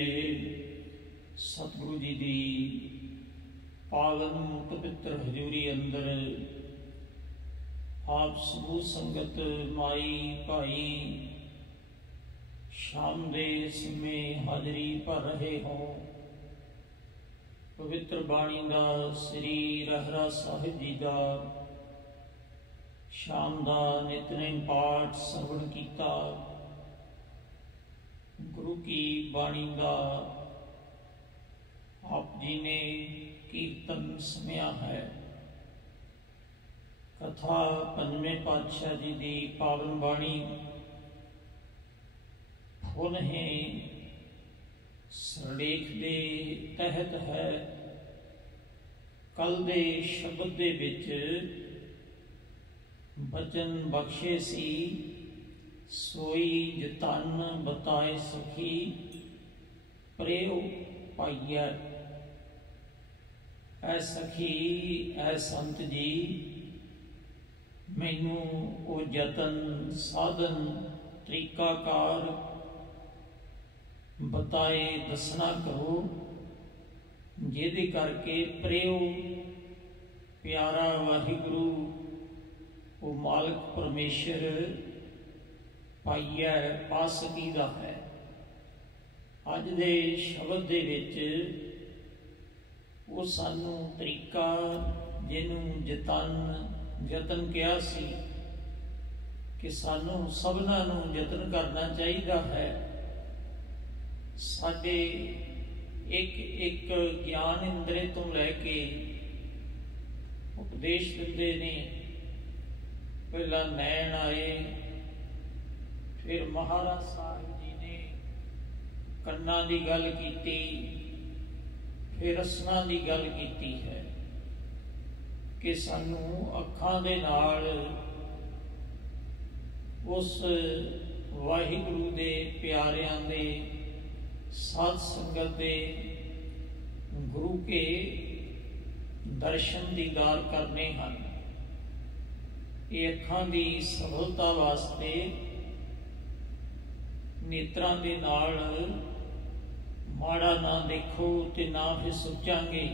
पवित्र हजूरी अंदर आप समूह संगत माई भाई शाम दे समय हाजरी भर रहे हो। पवित्र बाणी का श्री रहरा साहिब जी का शाम का नितनेम पाठ श्रवण किया। गुरु की बाणी का आप जी ने कीर्तन सुनिया है। कथा पंजवें पातशाह जी की पावन बाणी पुनः सरलेख दे तहत है। कल दे शब्द दे विच बचन बख्शे सी सोई जतन बताए सखी प्रेओ पाइया। ऐ सखी ऐ संत जी मैनू वो जतन साधन तरीकाकार बताए दसना करो जिहदे करके प्रेओ प्यारा वाहिगुरु वो मालिक परमेश्वर पाइया पा सकीदा है। अज दे शब्द दे विच वो सानू तरीका जिन्हों जतन कहा सी कि सानू सबना नू जतन करना चाहिए है। साडे एक एक ज्ञान इंद्रे तो लैके उपदेश दिंदे ने। पहला नैन आए, फिर महाराज साहिब जी ने कन्ना की गल की, फिर रसना की गल की है कि सानू अखां दे नाल उस वाहिगुरु दे प्यारियां दे साध संगत दे गुरु के दर्शन दीदार करने हैं। ये अखां दी सफलता वास्ते नेत्रां दे नाल माड़ा ना देखो ते ना फिर सोचांगे।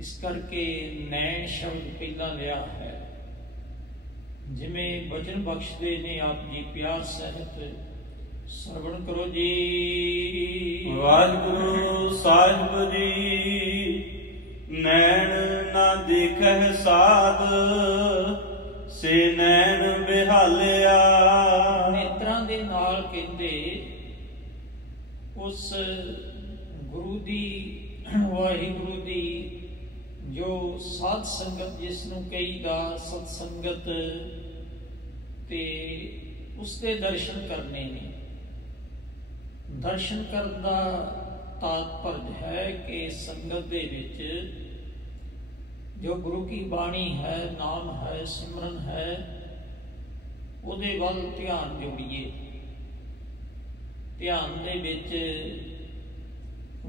इस करके नैन शब्द पहला लिया है। जिमें वचन बख्शदे ने आप जी प्यार सहित श्रवण करो जी। वाहिगुरु साहिब जी नैन ना देखह साध से नैन बिहालिया। नेत्रां दे नाल कहंदे उस गुरु दी वाहिगुरु दी जो साध संगत जिसनों कहीदा सत्संगत ते उसके दर्शन करने ने। दर्शन करने का तात्पर्य है कि संगत दे विच जो गुरु की बाणी है, नाम है, सिमरन है, उहदे वल ध्यान जोड़िए। ध्यान दे विच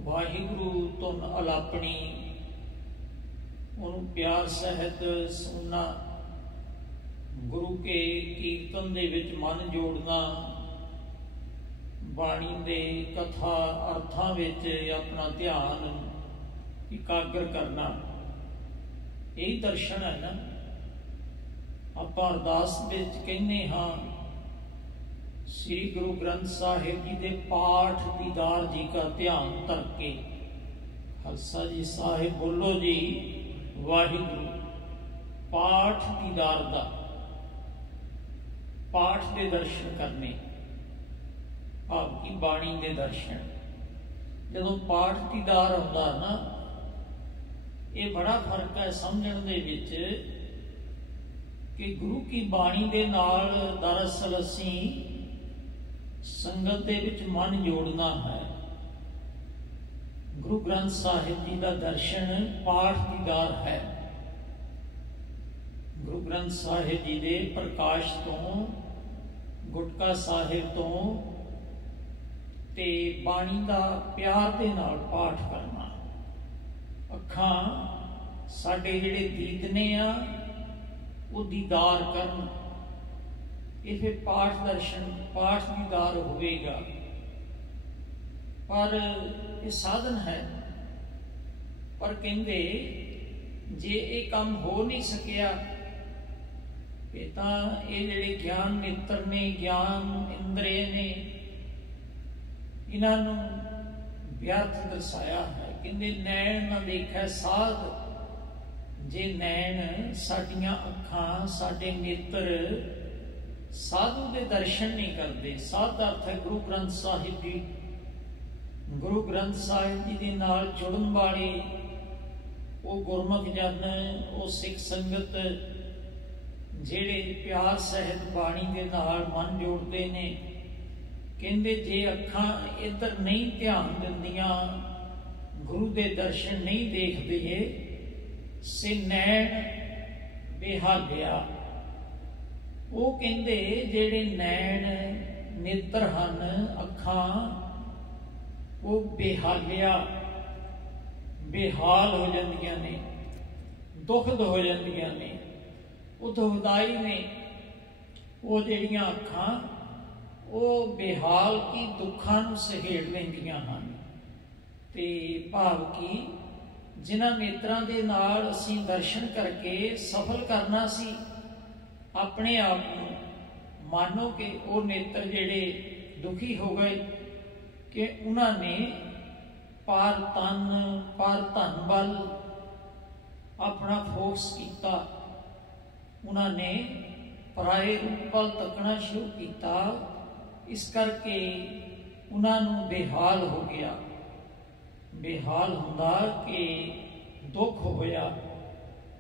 वाहिगुरु तुन अलापनी उन्होंने प्यार सहित सुनना, गुरु के कीर्तन दे विच मन जोड़ना, बाणी दे कथा अर्थां विच अपना ध्यान एकाग्र करना, यही दर्शन है ना। आप अरदास विच कहने हाँ श्री गुरु ग्रंथ साहिब जी के पाठ दीदार जी का ध्यान धर के। खालसा जी साहिब बोलो जी वाहिगुरु। पाठ दीदार दा पाठ के दर्शन करने, भाव की बाणी के दर्शन। जदों पाठ दीदार आउंदा ना, ये बड़ा फर्क है समझण दे विच कि गुरु की बाणी दे नाल दरअसल असीं संगत दे विच मन जोड़ना है। गुरु ग्रंथ साहिब जी का दर्शन पाठ दीदार है। गुरु ग्रंथ साहिब जी के प्रकाश तो गुटका साहिब तो ते बाणी का प्यार दे नाल पाठ करना। अखां साडे जिहड़े दीदने आ वो दीदार करन, ये फिर पाठ दर्शन पाठ दीदार होवेगा। पर ये साधन है। पर कहंदे ਜੇ ਇਹ ਕੰਮ ਹੋ ਨਹੀਂ ਸਕਿਆ ਇਹ ਤਾਂ ਇਹ ਜਿਹੜੇ ਗਿਆਨ ਨੇਤਰ ਨੇ, ਗਿਆਨ ਇੰਦਰੇ ਨੇ, ਇਹਨਾਂ ਨੂੰ ਵਿਅਰਥ ਦਰਸਾਇਆ ਹੈ। ਕਹਿੰਦੇ ਨੈਣ ਨਾ ਦੇਖੈ ਸਾਧ। ਜੇ ਨੈਣ ਸਾਡੀਆਂ ਅੱਖਾਂ, ਸਾਡੇ ਨੇਤਰ ਸਾਧੂ ਦੇ ਦਰਸ਼ਨ ਨਹੀਂ ਕਰਦੇ। ਸਾਧ ਦਾ ਅਰਥ ਹੈ ਗੁਰੂ ਗ੍ਰੰਥ ਸਾਹਿਬ ਜੀ। ਗੁਰੂ ਗ੍ਰੰਥ ਸਾਹਿਬ ਜੀ ਦੇ ਨਾਲ ਜੁੜਨ ਵਾਲੇ ਉਹ ਗੁਰਮੁਖ ਜਨ, ਉਹ ਸਿੱਖ ਸੰਗਤ ਜਿਹੜੇ ਪਿਆਰ ਸਹਿਤ ਬਾਣੀ ਦੇ ਨਾਲ ਮਨ ਜੋੜਦੇ ਨੇ, ਕਹਿੰਦੇ ਜੇ ਅੱਖਾਂ ਇੱਧਰ ਨਹੀਂ ਧਿਆਨ ਦਿੰਦੀਆਂ, ਗੁਰੂ ਦੇ ਦਰਸ਼ਨ ਨਹੀਂ ਦੇਖਦੇ, ਸੇ ਨੈਣ ਬੇਹਾਲਿਆ। ਉਹ ਕਹਿੰਦੇ ਜਿਹੜੇ ਨੈਣ ਨੇਤਰ ਹਨ, ਅੱਖਾਂ, ਉਹ ਬੇਹਾਲਿਆ, ਬੇਹਾਲ ਹੋ ਜਾਂਦੀਆਂ ਨੇ, ਦੁਖਦ ਹੋ ਜਾਂਦੀਆਂ ਨੇ, ਉਹ ਦੁਖਦਾਈ ਨੇ। ਉਹ ਜਿਹੜੀਆਂ ਅੱਖਾਂ ਉਹ ਬੇਹਾਲ ਕੀ ਦੁੱਖਾਂ ਨੂੰ ਸਹੇੜ ਲੈਂਦੀਆਂ ਹਨ। ਤੇ ਭਾਵ ਕਿ ਜਿਨ੍ਹਾਂ ਨੇਤਰਾਂ ਦੇ ਨਾਲ ਅਸੀਂ ਦਰਸ਼ਨ ਕਰਕੇ ਸਫਲ ਕਰਨਾ ਸੀ ਆਪਣੇ ਆਪ ਨੂੰ, ਮਾਨੋ ਕਿ ਉਹ ਨੇਤਰ ਜਿਹੜੇ ਦੁਖੀ ਹੋ ਗਏ ਕਿ ਉਹਨਾਂ ਨੇ ਪਰ ਧਨ ਵੱਲ ਆਪਣਾ ਫੋਕਸ ਕੀਤਾ, ਉਹਨਾਂ ਨੇ ਪਰਾਏ ਰੂਪ ਵੱਲ ਤੱਕਣਾ ਸ਼ੁਰੂ ਕੀਤਾ। ਇਸ ਕਰਕੇ ਉਹਨਾਂ ਨੂੰ ਬੇਹਾਲ ਹੋ ਗਿਆ। ਬੇਹਾਲ ਹੁੰਦਾ ਕਿ ਦੁੱਖ ਹੋਇਆ,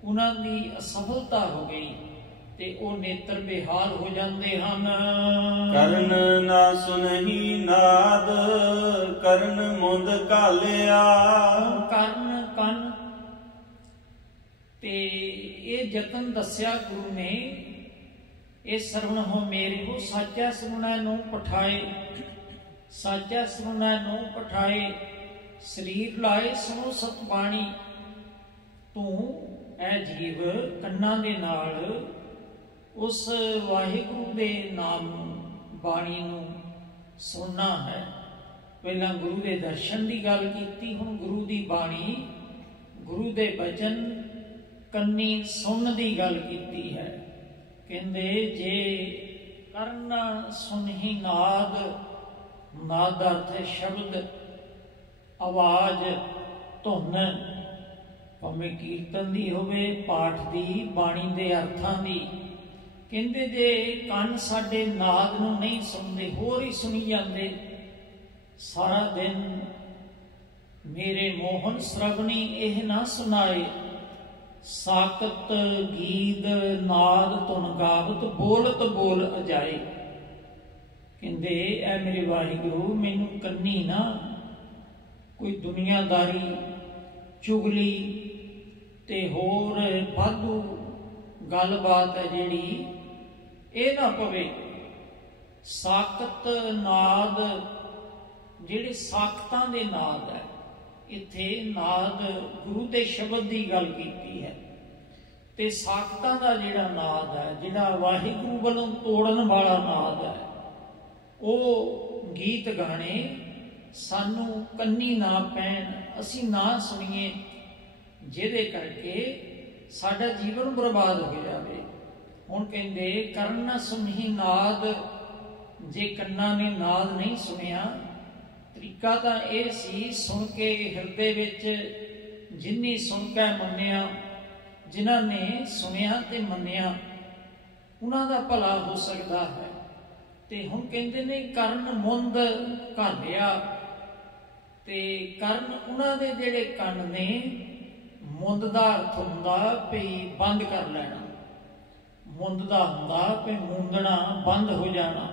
ਉਹਨਾਂ ਦੀ ਅਸਫਲਤਾ ਹੋ ਗਈ ਤੇ ਉਹ ਨੇਤਰ ਬੇਹਾਲ ਹੋ ਜਾਂਦੇ ਹਨ। ਕਰਨ ਨਾ ਸੁਨਹੀ ਨਾਦ, ਕਰਨ ਮੁੰਦ ਘਾਲਿਆ। ਕਰਨ ਕੰਨ ਤੇ ਇਹ ਯਤਨ ਦੱਸਿਆ ਗੁਰੂ ਨੇ, ਇਹ ਸਰਵਣ ਹੋ ਮੇਰੇ ਹੋ, ਸਾਚਾ ਸੁਣੈ ਨੂੰ ਪਠਾਏ, ਸਾਚਾ ਸੁਣੈ ਨੂੰ ਪਠਾਏ। ਸਰੀਰ ਲਾਏ ਸੁਣੋ ਸਤ ਬਾਣੀ। ਤੂੰ ਐ ਜੀਵ ਕੰਨਾਂ ਦੇ ਨਾਲ ਉਸ ਵਾਹਿਗੁਰੂ ਦੇ ਨਾਮ ਨੂੰ, ਬਾਣੀ ਨੂੰ ਸੁਣਨਾ ਹੈ। ਪਹਿਲਾਂ ਗੁਰੂ ਦੇ ਦਰਸ਼ਨ ਦੀ ਗੱਲ ਕੀਤੀ, ਹੁਣ ਗੁਰੂ ਦੀ ਬਾਣੀ, ਗੁਰੂ ਦੇ ਬਚਨ ਕੰਨੀ ਸੁਣਨ ਦੀ ਗੱਲ ਕੀਤੀ ਹੈ। ਕਹਿੰਦੇ ਜੇ ਕਰਨ ਸੁਨਹੀ ਨਾਦ, ਨਾਦ ਦਾ ਅਰਥ ਹੈ ਸ਼ਬਦ, ਆਵਾਜ਼, ਧੁਨ, ਭਾਵੇਂ ਕੀਰਤਨ ਦੀ ਹੋਵੇ, ਪਾਠ ਦੀ, ਬਾਣੀ ਦੇ ਅਰਥਾਂ ਦੀ। ਕਹਿੰਦੇ ਜੇ ਕੰਨ ਸਾਡੇ ਨਾਦ ਨੂੰ ਨਹੀਂ ਸੁਣਦੇ, ਹੋਰ ਹੀ ਸੁਣੀ ਜਾਂਦੇ, ਸਾਰਾ ਦਿਨ ਮੇਰੇ ਮੋਹਨ ਸਰਵਣੀ ਇਹ ਨਾ ਸੁਣਾਏ, ਸਾਕਤ ਗੀਤ ਨਾਦ ਧੁਨ ਗਾਵਤ, ਬੋਲਤ ਬੋਲ ਅਜਾਏ। ਕਹਿੰਦੇ ਐ ਮੇਰੇ ਵਾਹਿਗੁਰੂ, ਮੈਨੂੰ ਕੰਨੀ ਨਾ ਕੋਈ ਦੁਨੀਆਦਾਰੀ, ਚੁਗਲੀ ਤੇ ਹੋਰ ਵਾਧੂ ਗੱਲਬਾਤ ਹੈ ਜਿਹੜੀ, ਇਹ ਨਾ ਪਵੇ। ਸਾਕਤ ਨਾਦ, ਜਿਹੜੇ ਸਾਖਤਾਂ ਦੇ ਨਾਦ ਹੈ, ਇੱਥੇ ਨਾਦ ਗੁਰੂ ਦੇ ਸ਼ਬਦ ਦੀ ਗੱਲ ਕੀਤੀ ਹੈ। ਤੇ ਸਾਖਤਾਂ ਦਾ ਜਿਹੜਾ ਨਾਦ ਹੈ, ਜਿਹੜਾ ਵਾਹਿਗੁਰੂ ਵੱਲੋਂ ਤੋੜਨ ਵਾਲਾ ਨਾਦ ਹੈ, ਉਹ ਗੀਤ ਗਾਣੇ ਸਾਨੂੰ ਕੰਨੀ ਨਾ ਪੈਣ, ਅਸੀਂ ਨਾ ਸੁਣੀਏ, ਜਿਹਦੇ ਕਰਕੇ ਸਾਡਾ ਜੀਵਨ ਬਰਬਾਦ ਹੋ ਜਾਵੇ। ਹੁਣ ਕਹਿੰਦੇ ਕਰਨ ਨਾ ਸੁਣਹੀ ਨਾਦ, ਜੇ ਕੰਨਾਂ ਨੇ ਨਾਦ ਨਹੀਂ ਸੁਣਿਆ, ਤਰੀਕਾ ਤਾਂ ਇਹ ਸੀ ਸੁਣ ਕੇ ਹਿਰਦੇ ਵਿੱਚ ਜਿੰਨੀ ਸੁਣ ਕੇ ਮੰਨਿਆ, ਜਿਨ੍ਹਾਂ ਨੇ ਸੁਣਿਆ ਤੇ ਮੰਨਿਆ, ਉਹਨਾਂ ਦਾ ਭਲਾ ਹੋ ਸਕਦਾ ਹੈ। ਤੇ ਹੁਣ ਕਹਿੰਦੇ ਨੇ ਕਰਨ ਮੁੰਦ ਘਾਲਿਆ, ਤੇ ਕਰਨ ਉਹਨਾਂ ਦੇ ਜਿਹੜੇ ਕੰਨ ਨੇ, ਮੁੰਦ ਦਾ ਅਰਥ ਹੁੰਦਾ ਵੀ ਬੰਦ ਕਰ ਲੈਣਾ, ਮੁੰਦ ਦਾ ਹੁੰਦਾ ਵੀ ਮੂੰਦਣਾ, ਬੰਦ ਹੋ ਜਾਣਾ।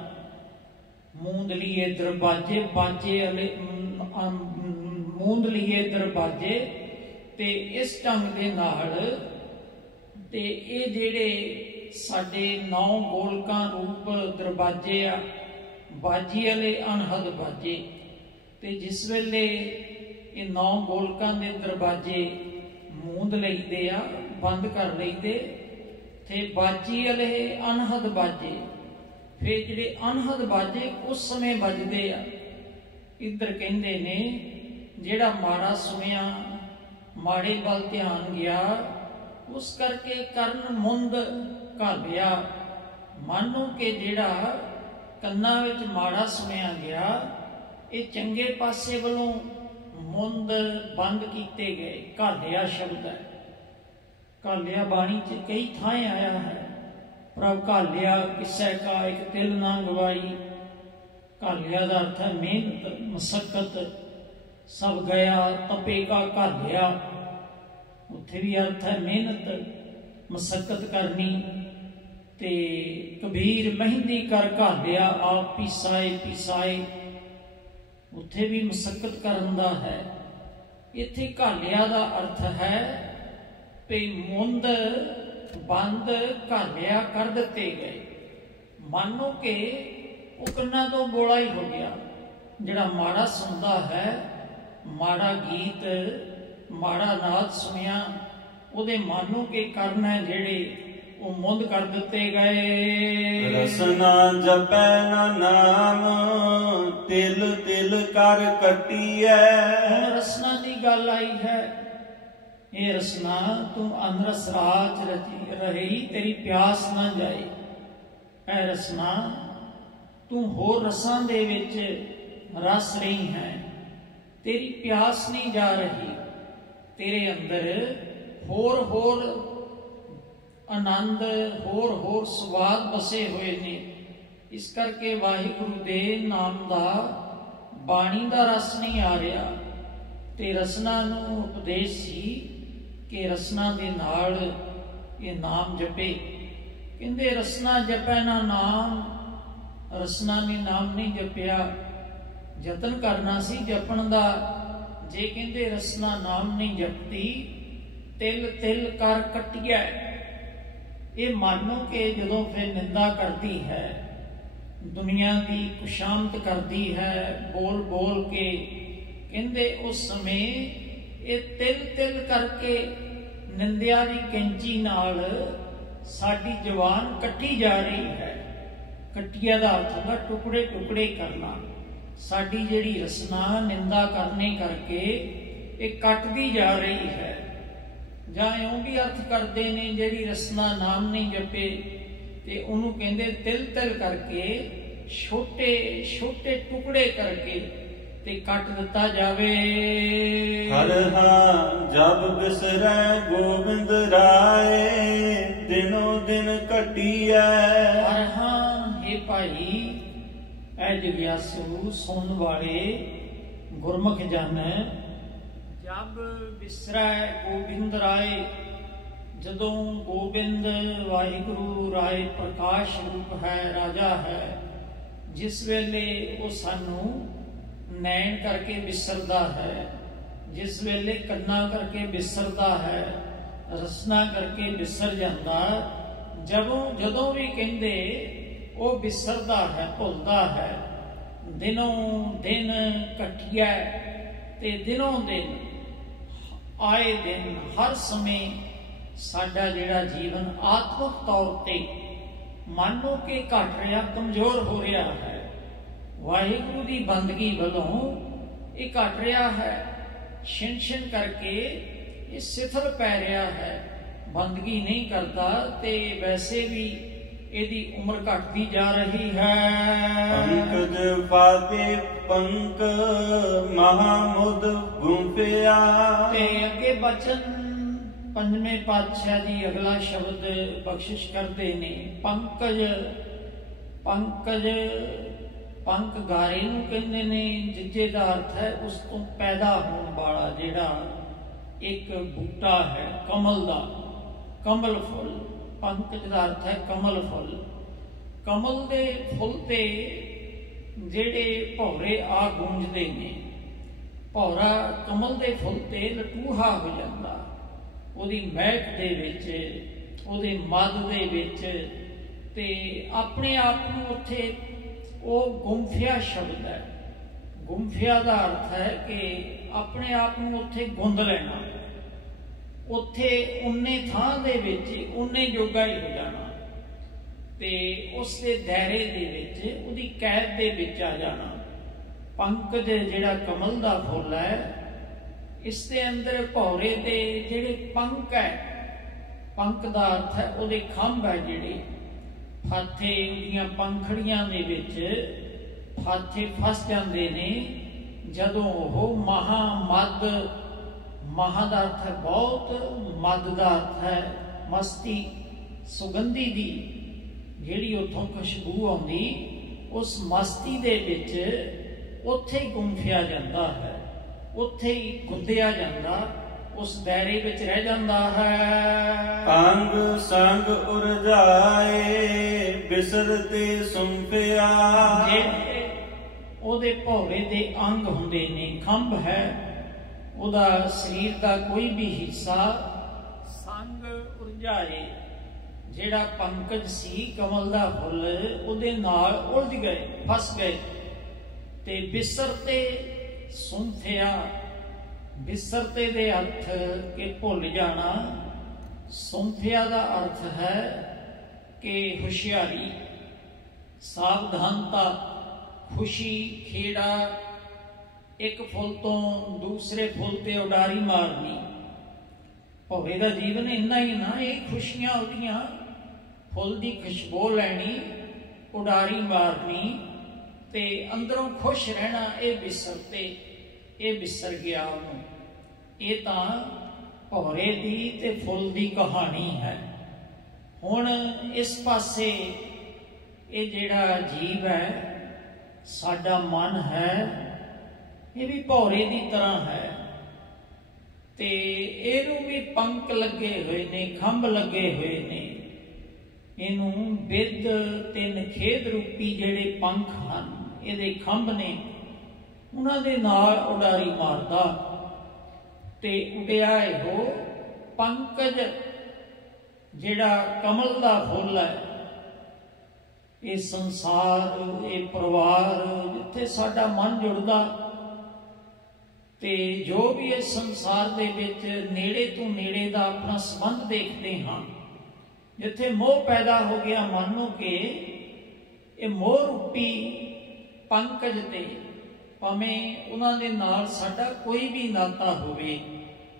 ਮੂੰਦ ਲਈਏ ਦਰਵਾਜੇ, ਬਾਜੇ ਵਾਲੇ ਮੂੰਦ ਲਈਏ ਦਰਵਾਜੇ। ਤੇ ਇਸ ਢੰਗ ਦੇ ਨਾਲ ਤੇ ਇਹ ਜਿਹੜੇ ਸਾਡੇ 9 ਗੋਲਕਾਂ ਰੂਪ ਦਰਵਾਜੇ ਆ, ਬਾਜੀ ਵਾਲੇ ਅਨਹਦ ਬਾਜੇ। ਤੇ ਜਿਸ ਵੇਲੇ ਇਹ 9 ਗੋਲਕਾਂ ਦੇ ਦਰਵਾਜੇ ਮੂੰਦ ਲਈਦੇ ਆ, ਬੰਦ ਕਰ ਲਈਦੇ, ਤੇ ਬਾਜੀ ਵਾਲੇ ਅਨਹਦ ਬਾਜੇ, ਫਿਰ ਜਿਹੜੇ ਅਨਹਦ ਬਾਜੇ ਉਸ ਸਮੇਂ ਵੱਜਦੇ ਆ। ਇੱਧਰ ਕਹਿੰਦੇ ਨੇ ਜਿਹੜਾ ਮਾੜਾ ਸੁਣਿਆ, ਮਾੜੇ ਵੱਲ ਧਿਆਨ ਗਿਆ, ਉਸ ਕਰਕੇ ਕਰਨ ਮੁੰਦ ਘਾਲਿਆ। ਮਾਨੋ ਕਿ ਜਿਹੜਾ ਕੰਨਾਂ ਵਿੱਚ ਮਾੜਾ ਸੁਣਿਆ ਗਿਆ, ਇਹ ਚੰਗੇ ਪਾਸੇ ਵੱਲੋਂ ਮੁੰਦ ਬੰਦ ਕੀਤੇ ਗਏ। ਘਾਲਿਆ ਸ਼ਬਦ ਹੈ। ਘਾਲਿਆ ਬਾਣੀ 'ਚ ਕਈ ਥਾਂ ਆਇਆ ਹੈ। ਪ੍ਰਭ ਘਾਲਿਆ ਕਿਸੈ ਕਾ ਇੱਕ ਤਿਲ ਨਾ ਗਵਾਈ। ਘਾਲਿਆ ਦਾ ਅਰਥ ਹੈ ਮਿਹਨਤ, ਮਸਕਤ। ਸਭ ਗਿਆ ਤਪੇ ਕਾ ਘਾਲਿਆ, ਉੱਥੇ ਵੀ ਅਰਥ ਹੈ ਮਿਹਨਤ, ਮਸਕਤ ਕਰਨੀ। ਤੇ ਕਬੀਰ ਮਹਿੰਦੀ ਕਰ ਘਾਲਿਆ, ਆਪ ਪੀਸਾਏ ਪੀਸਾਏ, ਉੱਥੇ ਵੀ ਮਸਕਤ ਕਰਨ ਦਾ ਹੈ। ਇੱਥੇ ਘਾਲਿਆ ਦਾ ਅਰਥ ਹੈ ਵੀ ਮੁੰਦ ਬੰਦ ਘਾਲਿਆ ਕਰ ਦਿੱਤੇ ਗਏ। ਮਾਨੋ ਕਿ ਉਹ ਕੰਨਾਂ ਤੋਂ ਬੋਲਾ ਹੀ ਹੋ ਗਿਆ। ਜਿਹੜਾ ਮਾੜਾ ਸੁਣਦਾ ਹੈ, ਮਾੜਾ ਗੀਤ, ਮਾੜਾ ਨਾਦ ਸੁਣਿਆ, ਉਹਦੇ ਮਾਨੋ ਕਿ ਕਰਨ ਹੈ ਜਿਹੜੇ ਉਹ ਮੁੰਦ ਕਰ ਦਿੱਤੇ ਗਏ। ਰਸਨਾ ਜਪੈ ਨਾ ਨਾਮ, ਤਿਲ ਤਿਲ ਕਰ ਕੱਟੀਐ। ਹੁਣ ਰਸਨਾ ਦੀ ਗੱਲ ਆਈ ਹੈ। ਇਹ ਰਸਨਾ ਤੂੰ ਅਨਰਸ ਰਾਜ ਰਹੀ, ਤੇਰੀ ਪਿਆਸ ਨਾ ਜਾਏ। ਇਹ ਰਸਨਾ ਤੂੰ ਹੋਰ ਰਸਾਂ ਦੇ ਵਿੱਚ ਰਸ ਰਹੀ ਹੈ, ਤੇਰੀ ਪਿਆਸ ਨਹੀਂ ਜਾ ਰਹੀ। ਤੇਰੇ ਅੰਦਰ ਹੋਰ ਹੋਰ ਆਨੰਦ, ਹੋਰ ਹੋਰ ਸਵਾਦ ਬਸੇ ਹੋਏ ਨੇ। ਇਸ ਕਰਕੇ ਵਾਹਿਗੁਰੂ ਦੇ ਨਾਮ ਦਾ, ਬਾਣੀ ਦਾ ਰਸ ਨਹੀਂ ਆ ਰਿਹਾ। ਤੇ ਰਸਨਾ ਨੂੰ ਉਪਦੇਸ਼ ਸੀ ਕਿ ਰਸਨਾ ਦੇ ਨਾਲ ਇਹ ਨਾਮ ਜਪੇ। ਕਹਿੰਦੇ ਰਸਨਾ ਜਪੈ ਨਾ ਨਾਮ, ਰਸਨਾ ਨੇ ਨਾਮ ਨਹੀਂ ਜਪਿਆ। ਯਤਨ ਕਰਨਾ ਸੀ ਜਪਣ ਦਾ। ਜੇ ਕਹਿੰਦੇ ਰਸਨਾ ਨਾਮ ਨਹੀਂ ਜਪਦੀ, ਤਿਲ ਤਿਲ ਕਰ ਕੱਟਿਆ। ਇਹ ਮਾਨੋ ਕਿ ਜਦੋਂ ਫਿਰ ਨਿੰਦਾ ਕਰਦੀ ਹੈ, ਦੁਨੀਆ ਦੀ ਕੁਸ਼ਾਮਤ ਕਰਦੀ ਹੈ ਬੋਲ ਬੋਲ ਕੇ, ਕਹਿੰਦੇ ਉਸ ਸਮੇਂ ਇਹ ਤਿਲ ਤਿਲ ਕਰਕੇ ਨਿੰਦਿਆ ਦੀ ਕੈਂਚੀ ਨਾਲ ਸਾਡੀ ਜ਼ੁਬਾਨ ਕੱਟੀ ਜਾ ਰਹੀ ਹੈ। ਕੱਟਿਆ ਦਾ ਅਰਥ ਹੁੰਦਾ ਟੁਕੜੇ ਟੁਕੜੇ ਕਰਨਾ। ਸਾਡੀ ਜਿਹੜੀ ਰਸਨਾ ਨਿੰਦਾ ਕਰਨੇ ਕਰਕੇ ਇਹ ਕੱਟਦੀ ਜਾ ਰਹੀ ਹੈ। ਜਾਂ ਇਉਂ ਵੀ ਅਰਥ ਕਰਦੇ ਨੇ ਜਿਹੜੀ ਰਸਨਾ ਨਾਮ ਨਹੀਂ ਜਪੇ, ਤੇ ਉਹਨੂੰ ਕਹਿੰਦੇ ਤਿਲ ਤਿਲ ਕਰਕੇ, ਛੋਟੇ ਛੋਟੇ ਟੁਕੜੇ ਕਰਕੇ ਤੇ ਕੱਟ ਦਿੱਤਾ ਜਾਵੇ। ਹਰ ਹਾਂ ਜਬ ਬਿਸਰੈ ਗੋਬਿੰਦ ਰਾਏ, ਦਿਨੋ ਦਿਨ ਘਟੀਐ। ਹਰ ਹਾਂ, ਇਹ ਭਾਈ ਐ ਜਗਿਆਸੂ ਸੁਣਨ ਵਾਲੇ ਗੁਰਮੁਖ ਜਨ, ਜਬ ਬਿਸਰੈ ਗੋਬਿੰਦ ਰਾਏ, ਜਦੋਂ ਗੋਬਿੰਦ ਵਾਹਿਗੁਰੂ ਰਾਏ ਪ੍ਰਕਾਸ਼ ਰੂਪ ਹੈ, ਰਾਜਾ ਹੈ, ਜਿਸ ਵੇਲੇ ਉਹ ਸਾਨੂੰ ਨੈਣ ਕਰਕੇ ਵਿਸਰਦਾ ਹੈ, ਜਿਸ ਵੇਲੇ ਕੰਨਾਂ ਕਰਕੇ ਵਿਸਰਦਾ ਹੈ, ਰਸਨਾ ਕਰਕੇ ਵਿਸਰ ਜਾਂਦਾ। ਜਦੋਂ ਵੀ ਕਹਿੰਦੇ ਉਹ ਵਿਸਰਦਾ ਹੈ, ਭੁੱਲਦਾ ਹੈ। ਦਿਨੋਂ ਦਿਨ ਘਟਿਆ, ਤੇ ਦਿਨੋਂ ਦਿਨ ਆਏ ਦਿਨ ਹਰ ਸਮੇਂ ਸਾਡਾ ਜਿਹੜਾ ਜੀਵਨ ਆਤਮਿਕ ਤੌਰ ਤੇ ਮਾਨੋ ਕਿ ਘਟ ਰਿਹਾ, ਕਮਜ਼ੋਰ ਹੋ ਰਿਹਾ ਹੈ। ਵਾਹਿਗੁਰੂ ਦੀ ਬੰਦਗੀ ਵੱਲੋਂ ਇਹ ਘਟ ਰਿਹਾ ਹੈ। ਛਿਨ ਛਿਨ ਕਰਕੇ ਇਹ ਸਿਥਲ ਪੈ ਰਿਹਾ ਹੈ, ਬੰਦਗੀ ਨਹੀਂ ਕਰਦਾ, ਤੇ ਵੈਸੇ ਵੀ ਇਹਦੀ ਉਮਰ ਘਟਦੀ ਜਾ ਰਹੀ ਹੈ। ਪੰਕਜ ਪਾਕੇ ਪੰਕ ਮਹਾਮੁਦ ਗੁੰਫਿਆ। ਤੇ ਅੱਗੇ ਬਚਨ ਪੰਜਵੇਂ ਪਾਤਸ਼ਾਹ ਜੀ ਅਗਲਾ ਸ਼ਬਦ ਬਖਸ਼ਿਸ਼ ਕਰਦੇ ਨੇ। ਪੰਕਜ, ਪੰਕਜ ਪੰਕ ਗਾਰੇ ਨੂੰ ਕਹਿੰਦੇ ਨੇ, ਜਿੱਜੇ ਦਾ ਅਰਥ ਹੈ ਉਸ ਤੋਂ ਪੈਦਾ ਹੋਣ ਵਾਲਾ ਜਿਹੜਾ ਇੱਕ ਬੂਟਾ ਹੈ, ਕਮਲ ਦਾ, ਕਮਲ ਫੁੱਲ। ਪੰਕਜ ਦਾ ਅਰਥ ਹੈ ਕਮਲ ਫੁੱਲ। ਕਮਲ ਦੇ ਫੁੱਲ ਤੇ ਜਿਹੜੇ ਭੌਰੇ ਆ ਗੂੰਜਦੇ ਨੇ, ਭੌਰਾ ਕਮਲ ਦੇ ਫੁੱਲ ਤੇ ਲਟੂਹਾ ਹੋ ਜਾਂਦਾ, ਉਹਦੀ ਮਹਿਕ ਦੇ ਵਿੱਚ, ਉਹਦੇ ਮੱਧ ਦੇ ਵਿੱਚ, ਤੇ ਆਪਣੇ ਆਪ ਨੂੰ ਉੱਥੇ ਉਹ ਗੁੰਫਿਆ ਸ਼ਬਦ ਹੈ। ਗੁੰਫਿਆ ਦਾ ਅਰਥ ਹੈ ਕਿ ਆਪਣੇ ਆਪ ਨੂੰ ਉੱਥੇ ਗੁੰਦ ਲੈਣਾ, ਉੱਥੇ ਉਨੇ ਥਾਂ ਦੇ ਵਿੱਚ ਉਨੇ ਜੋਗਾ ਹੀ ਹੋ ਜਾਣਾ, ਤੇ ਉਸ ਦੇ ਦਾਇਰੇ ਦੇ ਵਿੱਚ, ਉਹਦੀ ਕੈਦ ਦੇ ਵਿੱਚ ਆ ਜਾਣਾ। ਪੰਕਜ ਜਿਹੜਾ ਕਮਲ ਦਾ ਫੁੱਲ ਹੈ, ਇਸ ਦੇ ਅੰਦਰ ਭੌਰੇ ਦੇ ਜਿਹੜੇ ਪੰਖ ਹੈ, ਪੰਕ ਦਾ ਅਰਥ ਹੈ ਉਹਦੇ ਖੰਭ ਹੈ ਜਿਹੜੇ ਫਾਥੇ ਉਹਦੀਆਂ ਪੰਖੜੀਆਂ ਦੇ ਵਿੱਚ ਫਾਥੇ ਫਸ ਜਾਂਦੇ ਨੇ ਜਦੋਂ ਉਹ ਮਹਾਮਦ, ਮਹਾ ਦਾ ਅਰਥ ਹੈ ਬਹੁਤ, ਮਦ ਦਾ ਅਰਥ ਹੈ ਮਸਤੀ, ਸੁਗੰਧੀ ਦੀ ਜਿਹੜੀ ਉੱਥੋਂ ਖੁਸ਼ਬੂ ਆਉਂਦੀ, ਉਸ ਮਸਤੀ ਦੇ ਵਿੱਚ ਉੱਥੇ ਹੀ ਗੁੰਫਿਆ ਜਾਂਦਾ ਹੈ, ਉੱਥੇ ਹੀ ਗੁੰਦਿਆ ਜਾਂਦਾ, ਉਸ ਦਾਇਰੇ ਵਿੱਚ ਰਹਿ ਜਾਂਦਾ ਹੈ। ਅੰਗ ਸੰਗ ਉਰਜਾਏ ਬਿਸਰਤੇ ਸੁੰਫਿਆ, ਜਿਹੜੇ ਉਹਦੇ ਭੌਰੇ ਦੇ ਅੰਗ ਹੁੰਦੇ ਨੇ, ਖੰਭ ਹੈ ਉਹਦਾ ਸਰੀਰ ਦਾ ਕੋਈ ਵੀ ਹਿੱਸਾ, ਸੰਗ ਉਰਜਾਏ ਜਿਹੜਾ ਪੰਕਜ ਸੀ ਕਮਲ ਦਾ ਫੁੱਲ, ਉਹਦੇ ਨਾਲ ਉਲਝ ਗਏ, ਫਸ ਗਏ। ਤੇ ਬਿਸਰਤੇ ਸੁੰਫਿਆ, ਬਿਸਰਤੇ ਦੇ ਅਰਥ ਕਿ ਭੁੱਲ ਜਾਣਾ, ਸੁੰਫਿਆ ਦਾ ਅਰਥ ਹੈ ਕਿ ਹੁਸ਼ਿਆਰੀ, ਸਾਵਧਾਨਤਾ, ਖੁਸ਼ੀ, ਖੇੜਾ, ਇੱਕ ਫੁੱਲ ਤੋਂ ਦੂਸਰੇ ਫੁੱਲ ਤੇ ਉਡਾਰੀ ਮਾਰਨੀ। ਭੌਰੇ ਦਾ ਜੀਵਨ ਇੰਨਾ ਹੀ ਨਾ, ਇਹ ਖੁਸ਼ੀਆਂ ਉਹਦੀਆਂ, ਫੁੱਲ ਦੀ ਖੁਸ਼ਬੂ ਲੈਣੀ, ਉਡਾਰੀ ਮਾਰਨੀ ਤੇ ਅੰਦਰੋਂ ਖੁਸ਼ ਰਹਿਣਾ, ਇਹ ਬਿਸਰਤੇ, ਇਹ ਬਿਸਰ ਗਿਆ ਉਹਨੂੰ। ਇਹ ਤਾਂ ਭੌਰੇ ਦੀ ਤੇ ਫੁੱਲ ਦੀ ਕਹਾਣੀ ਹੈ। ਹੁਣ ਇਸ ਪਾਸੇ ਇਹ ਜਿਹੜਾ ਜੀਵ ਹੈ, ਸਾਡਾ ਮਨ ਹੈ, ਇਹ ਵੀ ਭੌਰੇ ਦੀ ਤਰ੍ਹਾਂ ਹੈ ਤੇ ਇਹਨੂੰ ਵੀ ਪੰਖ ਲੱਗੇ ਹੋਏ ਨੇ, ਖੰਭ ਲੱਗੇ ਹੋਏ ਨੇ। ਇਹਨੂੰ ਬਿੱਦ ਤੇ ਨਖੇਦ ਰੂਪੀ ਜਿਹੜੇ ਪੰਖ ਹਨ, ਇਹਦੇ ਖੰਭ ਨੇ, ਉਹਨਾਂ ਦੇ ਨਾਲ ਉਡਾਰੀ ਮਾਰਦਾ ਤੇ ਉਡਿਆ ਇਹੋ ਪੰਕਜ ਜਿਹੜਾ ਕਮਲ ਦਾ ਫੁੱਲ ਹੈ। ਇਹ ਸੰਸਾਰ, ਇਹ ਪਰਿਵਾਰ ਜਿੱਥੇ ਸਾਡਾ ਮਨ ਜੁੜਦਾ ਤੇ ਜੋ ਵੀ ਇਸ ਸੰਸਾਰ ਦੇ ਵਿੱਚ ਨੇੜੇ ਤੋਂ ਨੇੜੇ ਦਾ ਆਪਣਾ ਸੰਬੰਧ ਦੇਖਦੇ ਹਾਂ, ਜਿੱਥੇ ਮੋਹ ਪੈਦਾ ਹੋ ਗਿਆ ਮਨ ਨੂੰ ਕਿ ਇਹ ਮੋਹ ਰੂਪੀ ਪੰਕਜ ਤੇ ਭਾਵੇਂ ਉਹਨਾਂ ਦੇ ਨਾਲ ਸਾਡਾ ਕੋਈ ਵੀ ਨਾਤਾ ਹੋਵੇ,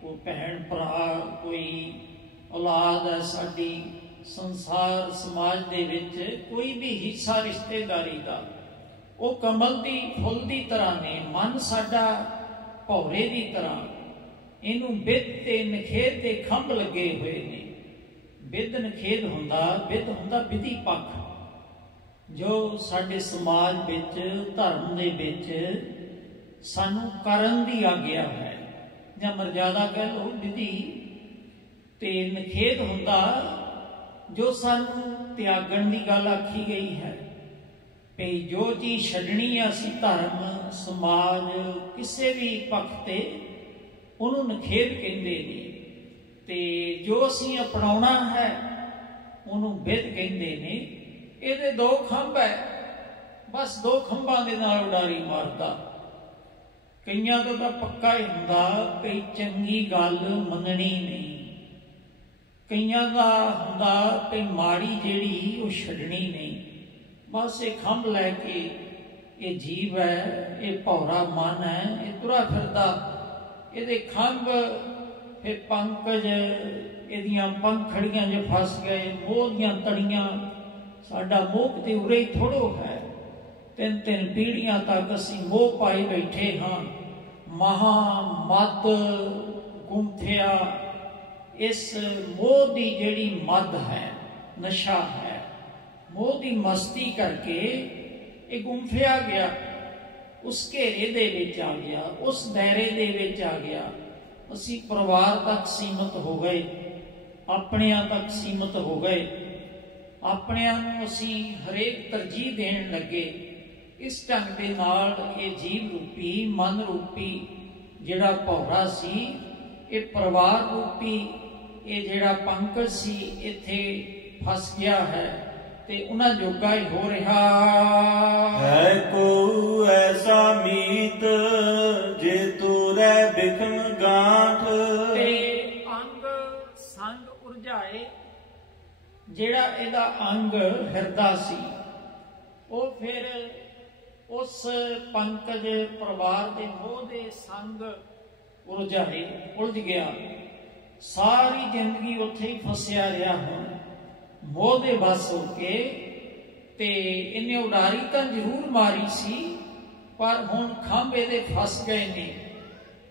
ਕੋਈ ਭੈਣ ਭਰਾ, ਕੋਈ ਔਲਾਦ ਹੈ ਸਾਡੀ, ਸੰਸਾਰ ਸਮਾਜ ਦੇ ਵਿੱਚ ਕੋਈ ਵੀ ਹਿੱਸਾ ਰਿਸ਼ਤੇਦਾਰੀ ਦਾ, ਉਹ ਕਮਲ ਦੀ ਫੁੱਲ ਦੀ ਤਰ੍ਹਾਂ ਨੇ। ਮਨ ਸਾਡਾ ਭੌਰੇ ਦੀ ਤਰ੍ਹਾਂ, ਇਹਨੂੰ ਬਿੱਦ ਤੇ ਨਖੇਦ ਦੇ ਖੰਭ ਲੱਗੇ ਹੋਏ ਨੇ। ਬਿੱਦ ਨਖੇਦ ਹੁੰਦਾ, ਬਿੱਦ ਹੁੰਦਾ ਵਿਧੀ ਪੱਖ, ਜੋ ਸਾਡੇ ਸਮਾਜ ਵਿੱਚ, ਧਰਮ ਦੇ ਵਿੱਚ ਸਾਨੂੰ ਕਰਨ ਦੀ ਆਗਿਆ ਹੈ, ਜਾਂ ਮਰਜ਼ਾਦਾ ਕਹਿ ਲਓ, ਵਿਧੀ। ਤੇ ਨਖੇਦ ਹੁੰਦਾ ਜੋ ਸਾਨੂੰ ਤਿਆਗਣ ਦੀ ਗੱਲ ਆਖੀ ਗਈ ਹੈ, ਵੀ ਜੋ ਚੀਜ਼ ਛੱਡਣੀ ਹੈ ਅਸੀਂ ਧਰਮ, ਸਮਾਜ, ਕਿਸੇ ਵੀ ਪੱਖ ਤੇ, ਉਹਨੂੰ ਨਖੇਦ ਕਹਿੰਦੇ ਨੇ। ਤੇ ਜੋ ਅਸੀਂ ਅਪਣਾਉਣਾ ਹੈ ਉਹਨੂੰ ਬਿੱਦ ਕਹਿੰਦੇ ਨੇ। ਇਹਦੇ ਦੋ ਖੰਭ ਹੈ, ਬਸ ਦੋ ਖੰਭਾਂ ਦੇ ਨਾਲ ਉਡਾਰੀ ਮਾਰਦਾ। ਕਈਆਂ ਤੋਂ ਤਾਂ ਪੱਕਾ ਹੀ ਹੁੰਦਾ ਕਈ ਚੰਗੀ ਗੱਲ ਮੰਨਣੀ ਨਹੀਂ, ਕਈਆਂ ਦਾ ਹੁੰਦਾ ਕਿ ਮਾੜੀ ਜਿਹੜੀ ਉਹ ਛੱਡਣੀ ਨਹੀਂ। ਬਸ ਇਹ ਖੰਭ ਲੈ ਕੇ ਇਹ ਜੀਵ ਹੈ, ਇਹ ਭੌਰਾ ਮਨ ਹੈ, ਇਹ ਤੁਰਾ ਫਿਰਦਾ। ਇਹਦੇ ਖੰਭ ਫਿਰ ਪੰਕਜ, ਇਹਦੀਆਂ ਪੰਖੜੀਆਂ 'ਚ ਫਸ ਗਏ, ਮੋਹ ਦੀਆਂ ਤੜੀਆਂ। ਸਾਡਾ ਮੋਹ ਤੇ ਉਰੇ ਹੀ ਥੋੜੋ ਹੈ, 3-3 ਪੀੜ੍ਹੀਆਂ ਤੱਕ ਅਸੀਂ ਮੋਹ ਪਾਈ ਬੈਠੇ ਹਾਂ। ਮਹਾ ਮਦ ਗੁੰਥਿਆ, ਇਸ ਮੋਹ ਦੀ ਜਿਹੜੀ ਮਦ ਹੈ, ਨਸ਼ਾ ਹੈ, ਮੋਹ ਦੀ ਮਸਤੀ ਕਰਕੇ ਇਹ ਗੁੰਫਿਆ ਗਿਆ, ਉਸ ਘੇਰੇ ਦੇ ਵਿੱਚ ਆ ਗਿਆ, ਉਸ ਦਾਇਰੇ ਦੇ ਵਿੱਚ ਆ ਗਿਆ। ਅਸੀਂ ਪਰਿਵਾਰ ਤੱਕ ਸੀਮਤ ਹੋ ਗਏ, ਆਪਣਿਆਂ ਤੱਕ ਸੀਮਤ ਹੋ ਗਏ, ਆਪਣਿਆਂ ਨੂੰ ਅਸੀਂ ਹਰੇਕ ਤਰਜੀਹ ਦੇਣ ਲੱਗੇ। ਇਸ ਢੰਗ ਦੇ ਨਾਲ ਇਹ ਜੀਵ ਰੂਪੀ, ਮਨ ਰੂਪੀ ਜਿਹੜਾ ਭੌਰਾ ਸੀ, ਇਹ ਪਰਿਵਾਰ ਰੂਪੀ ਇਹ ਜਿਹੜਾ ਪੰਕਜ ਸੀ, ਇੱਥੇ ਫਸ ਗਿਆ ਹੈ ਤੇ ਉਹਨਾਂ ਜੋਗਾ ਹੀ ਹੋ ਰਿਹਾ ਹੈ। ਕੋ ਐਸਾ ਮੀਤ ਜੇ ਤੁਰੈ ਬਿਖਮ ਗਾਂਠ, ਤੇ ਅੰਗ ਸੰਗ ਉਰਝਾਏ, ਜਿਹੜਾ ਇਹਦਾ ਅੰਗ ਹਿਰਦਾ ਸੀ, ਉਹ ਫਿਰ ਉਸ ਪੰਕਜ ਪਰਿਵਾਰ ਦੇ ਮੋਹ ਦੇ ਸੰਗ ਉਲਝਾਏ, ਉਲਝ ਗਿਆ। ਸਾਰੀ ਜ਼ਿੰਦਗੀ ਉੱਥੇ ਹੀ ਫਸਿਆ ਰਿਹਾ। ਹੁਣ ਮੋਹ ਦੇ ਵਸ ਹੋ ਕੇ ਤੇ ਇਹਨੇ ਉਡਾਰੀ ਤਾਂ ਜ਼ਰੂਰ ਮਾਰੀ ਸੀ, ਪਰ ਹੁਣ ਖੰਭ ਇਹਦੇ ਫਸ ਗਏ ਨੇ,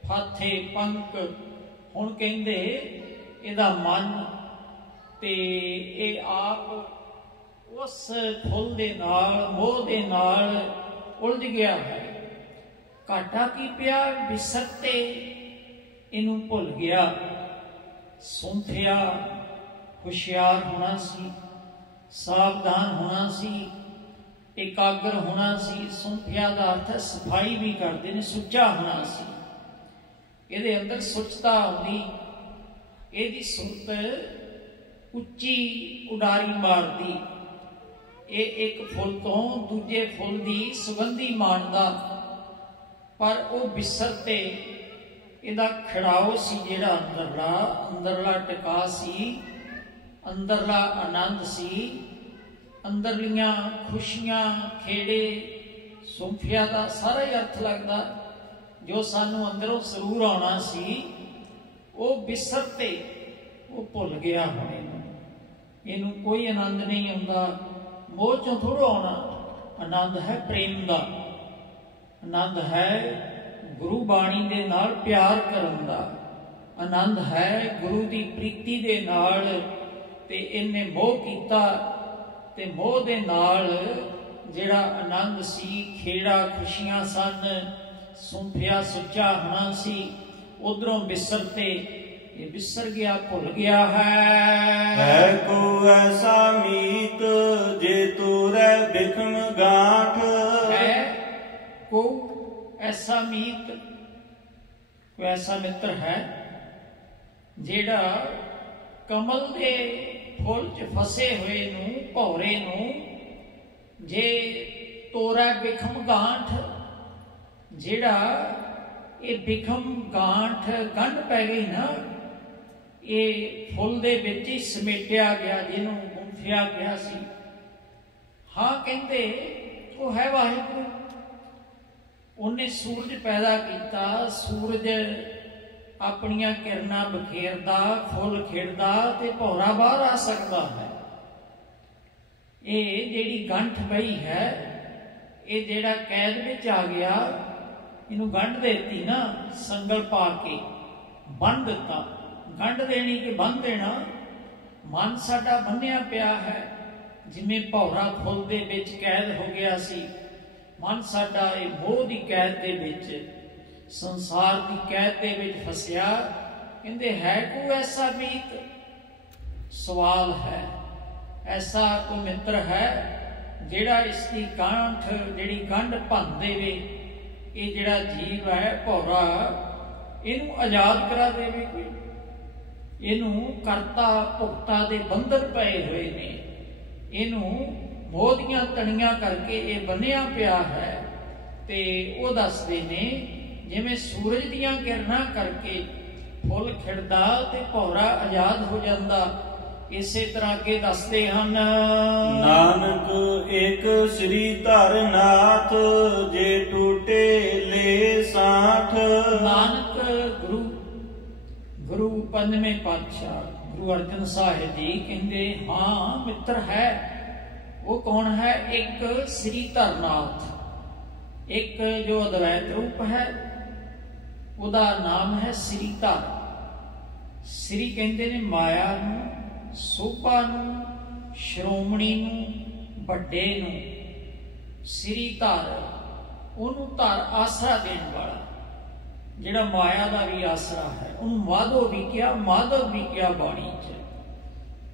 ਫਾਥੇ ਪੰਖ। ਹੁਣ ਕਹਿੰਦੇ ਇਹਦਾ ਮਨ ਤੇ ਇਹ ਆਪ ਉਸ ਫੁੱਲ ਦੇ ਨਾਲ, ਮੋਹ ਦੇ ਨਾਲ ਉਲਝ ਗਿਆ ਹੈ। ਘਾਟਾ ਕੀ ਪਿਆ, ਵਿਸਰਤੇ ਇਹਨੂੰ ਭੁੱਲ ਗਿਆ। ਸੁੰਥਿਆ ਹੁਸ਼ਿਆਰ ਹੋਣਾ ਸੀ, ਸਾਵਧਾਨ ਹੋਣਾ ਸੀ, ਇਕਾਗਰ ਹੋਣਾ ਸੀ। ਸੁੰਥਿਆ ਦਾ ਅਰਥ ਹੈ ਸਫਾਈ ਵੀ ਕਰਦੇ ਨੇ, ਸੁੱਚਾ ਹੋਣਾ ਸੀ। ਇਹਦੇ ਅੰਦਰ ਸੁੱਚਤਾ ਆਉਂਦੀ, ਇਹਦੀ ਸੁਰਤ ਉੱਚੀ ਉਡਾਰੀ ਮਾਰਦੀ। ਇਹ ਇੱਕ ਫੁੱਲ ਤੋਂ ਦੂਜੇ ਫੁੱਲ ਦੀ ਸੁਗੰਧੀ ਮਾਣਦਾ, ਪਰ ਉਹ ਬਿਸਰਤੇ ਇਹਦਾ ਖਿੜਾਓ ਸੀ, ਜਿਹੜਾ ਅੰਦਰਲਾ ਟਿਕਾ ਸੀ, ਅੰਦਰਲਾ ਆਨੰਦ ਸੀ, ਅੰਦਰਲੀਆਂ ਖੁਸ਼ੀਆਂ, ਖੇੜੇ। ਸੁੰਫਿਆ ਦਾ ਸਾਰਾ ਹੀ ਅਰਥ ਲੱਗਦਾ ਜੋ ਸਾਨੂੰ ਅੰਦਰੋਂ ਸਰੂਰ ਆਉਣਾ ਸੀ, ਉਹ ਬਿਸਰਤੇ, ਉਹ ਭੁੱਲ ਗਿਆ। ਹੁਣ ਇਹਨੂੰ ਕੋਈ ਆਨੰਦ ਨਹੀਂ ਆਉਂਦਾ। ਮੋਹ ਚੋਂ ਥੋੜ੍ਹਾ ਆਉਣਾ ਆਨੰਦ ਹੈ, ਪ੍ਰੇਮ ਦਾ ਆਨੰਦ ਹੈ, ਗੁਰੂ ਬਾਣੀ ਦੇ ਨਾਲ ਪਿਆਰ ਕਰਨ ਦਾ ਆਨੰਦ ਹੈ, ਗੁਰੂ ਦੀ ਪ੍ਰੀਤੀ ਦੇ ਨਾਲ। ਤੇ ਇਹਨੇ ਮੋਹ ਕੀਤਾ, ਤੇ ਮੋਹ ਦੇ ਨਾਲ ਜਿਹੜਾ ਆਨੰਦ ਸੀ, ਖੇੜਾ, ਖੁਸ਼ੀਆਂ ਸਨ, ਸੁੰਫਿਆ ਸੁੱਚਾ ਹੋਣਾ ਸੀ, ਉਧਰੋਂ ਬਿਸਰਤੇ ਇਹ ਬਿਸਰ ਗਿਆ, ਭੁੱਲ ਗਿਆ ਹੈ ਕੋ ਐਸਾ ਮੀਤ ਜੇ ਤੁਰੈ ਬਿਖਮ ਗਾਂਠ। ਹੈ ਕੋ ਐਸਾ ਮੀਤ, ਕੋਈ ਐਸਾ ਮਿੱਤਰ ਹੈ ਜਿਹੜਾ ਕਮਲ ਦੇ ਫੁੱਲ 'ਚ ਫਸੇ ਹੋਏ ਨੂੰ, ਭੌਰੇ ਨੂੰ ਜੇ ਤੋਰਾ ਬਿਖਮ ਗਾਂਠ, ਜਿਹੜਾ ਇਹ ਬਿਖਮ ਗਾਂਠ ਗੰਢ ਪੈ ਗਈ ਨਾ, ਇਹ ਫੁੱਲ ਦੇ ਵਿੱਚ ਹੀ ਸਮੇਟਿਆ ਗਿਆ, ਜਿਹਨੂੰ ਗੁੰਫਿਆ ਗਿਆ ਸੀ। ਹਾਂ ਕਹਿੰਦੇ ਉਹ ਹੈ ਵਾਹਿਗੁਰੂ। ਉਹਨੇ ਸੂਰਜ ਪੈਦਾ ਕੀਤਾ, ਸੂਰਜ ਆਪਣੀਆਂ ਕਿਰਨਾਂ ਬਖੇਰਦਾ, ਫੁੱਲ ਖਿੜਦਾ ਤੇ ਭੌਰਾ ਬਾਹਰ ਆ ਸਕਦਾ ਹੈ। ਇਹ ਜਿਹੜੀ ਗੰਠ ਪਈ ਹੈ, ਇਹ ਜਿਹੜਾ ਕੈਦ ਵਿੱਚ ਆ ਗਿਆ, ਇਹਨੂੰ ਗੰਢ ਦੇਤੀ ਨਾ, ਸੰਗਲ ਪਾ ਕੇ ਬੰਨ੍ਹ ਦਿੱਤਾ। ਗੰਢ ਦੇਣੀ ਕਿ ਬੰਨ੍ਹ ਦੇਣਾ। ਮਨ ਸਾਡਾ ਬੰਨਿਆ ਪਿਆ ਹੈ, ਜਿਵੇਂ ਭੌਰਾ ਫੁੱਲ ਦੇ ਵਿੱਚ ਕੈਦ ਹੋ ਗਿਆ ਸੀ। ਮਨ ਸਾਡਾ ਇਹ ਮੋਹ ਦੀ ਕੈਦ ਦੇ ਵਿੱਚ, ਸੰਸਾਰ ਦੀ ਕੈਦ ਦੇ ਵਿੱਚ ਫਸਿਆ। ਕਹਿੰਦੇ ਹੈ ਕੋਈ ਐਸਾ ਮੀਤ, ਸਵਾਲ ਹੈ, ਐਸਾ ਕੋਈ ਮਿੱਤਰ ਹੈ ਜਿਹੜਾ ਇਸ ਦੀ ਗਾਂਠ, ਜਿਹੜੀ ਗੰਢ ਭੰਨ ਦੇਵੇ। ਇਹ ਜਿਹੜਾ ਜੀਵ ਹੈ ਭੌਰਾ, ਇਹਨੂੰ ਆਜ਼ਾਦ ਕਰਾ ਦੇਵੇ ਕੋਈ। ਇਹਨੂੰ ਕਰਤਾ ਭੁਗਤਾ ਦੇ ਬੰਧਨ ਪਏ ਹੋਏ ਨੇ, ਇਹਨੂੰ ਮੋਹ ਦੀਆਂ ਤਣੀਆਂ ਕਰਕੇ ਇਹ ਬੰਨਿਆ ਪਿਆ ਹੈ। ਤੇ ਉਹ ਦੱਸਦੇ ਨੇ ਜਿਵੇਂ ਸੂਰਜ ਦੀਆਂ ਕਿਰਨਾਂ ਕਰਕੇ ਫੁੱਲ ਖਿੜਦਾ ਤੇ ਭੌਰਾ ਆਜ਼ਾਦ ਹੋ ਜਾਂਦਾ, ਇਸੇ ਤਰ੍ਹਾਂ ਅੱਗੇ ਦੱਸਦੇ ਹਨ। ਨਾਨਕ ਇੱਕ ਸ੍ਰੀ ਧਰਨਾਥ ਜੇ ਟੂਟੇ ਲੈ ਸਾਠ। ਨਾਨਕ ਗੁਰੂ ਪੰਜਵੇਂ ਪਾਤਸ਼ਾਹ ਗੁਰੂ ਅਰਜਨ ਸਾਹਿਬ ਜੀ ਕਹਿੰਦੇ ਹਾਂ ਮਿੱਤਰ ਹੈ। ਉਹ ਕੌਣ ਹੈ? ਇੱਕ ਸ੍ਰੀ ਧਰਨਾਥ, ਇੱਕ ਜੋ ਅਦਵੈਤ ਰੂਪ ਹੈ, ਉਹਦਾ ਨਾਮ ਹੈ ਸ੍ਰੀ ਧਰ। ਸ੍ਰੀ ਕਹਿੰਦੇ ਨੇ ਮਾਇਆ ਨੂੰ, ਸੋਭਾ ਨੂੰ, ਸ਼੍ਰੋਮਣੀ ਨੂੰ, ਵੱਡੇ ਨੂੰ। ਸ੍ਰੀ ਧਰ, ਉਹਨੂੰ ਧਰ ਆਸਰਾ ਦੇਣ ਵਾਲਾ, ਜਿਹੜਾ ਮਾਇਆ ਦਾ ਵੀ ਆਸਰਾ ਹੈ। ਉਹਨੂੰ ਮਾਧੋ ਵੀ ਕਿਹਾ, ਮਾਧਵ ਵੀ ਕਿਹਾ ਬਾਣੀ 'ਚ।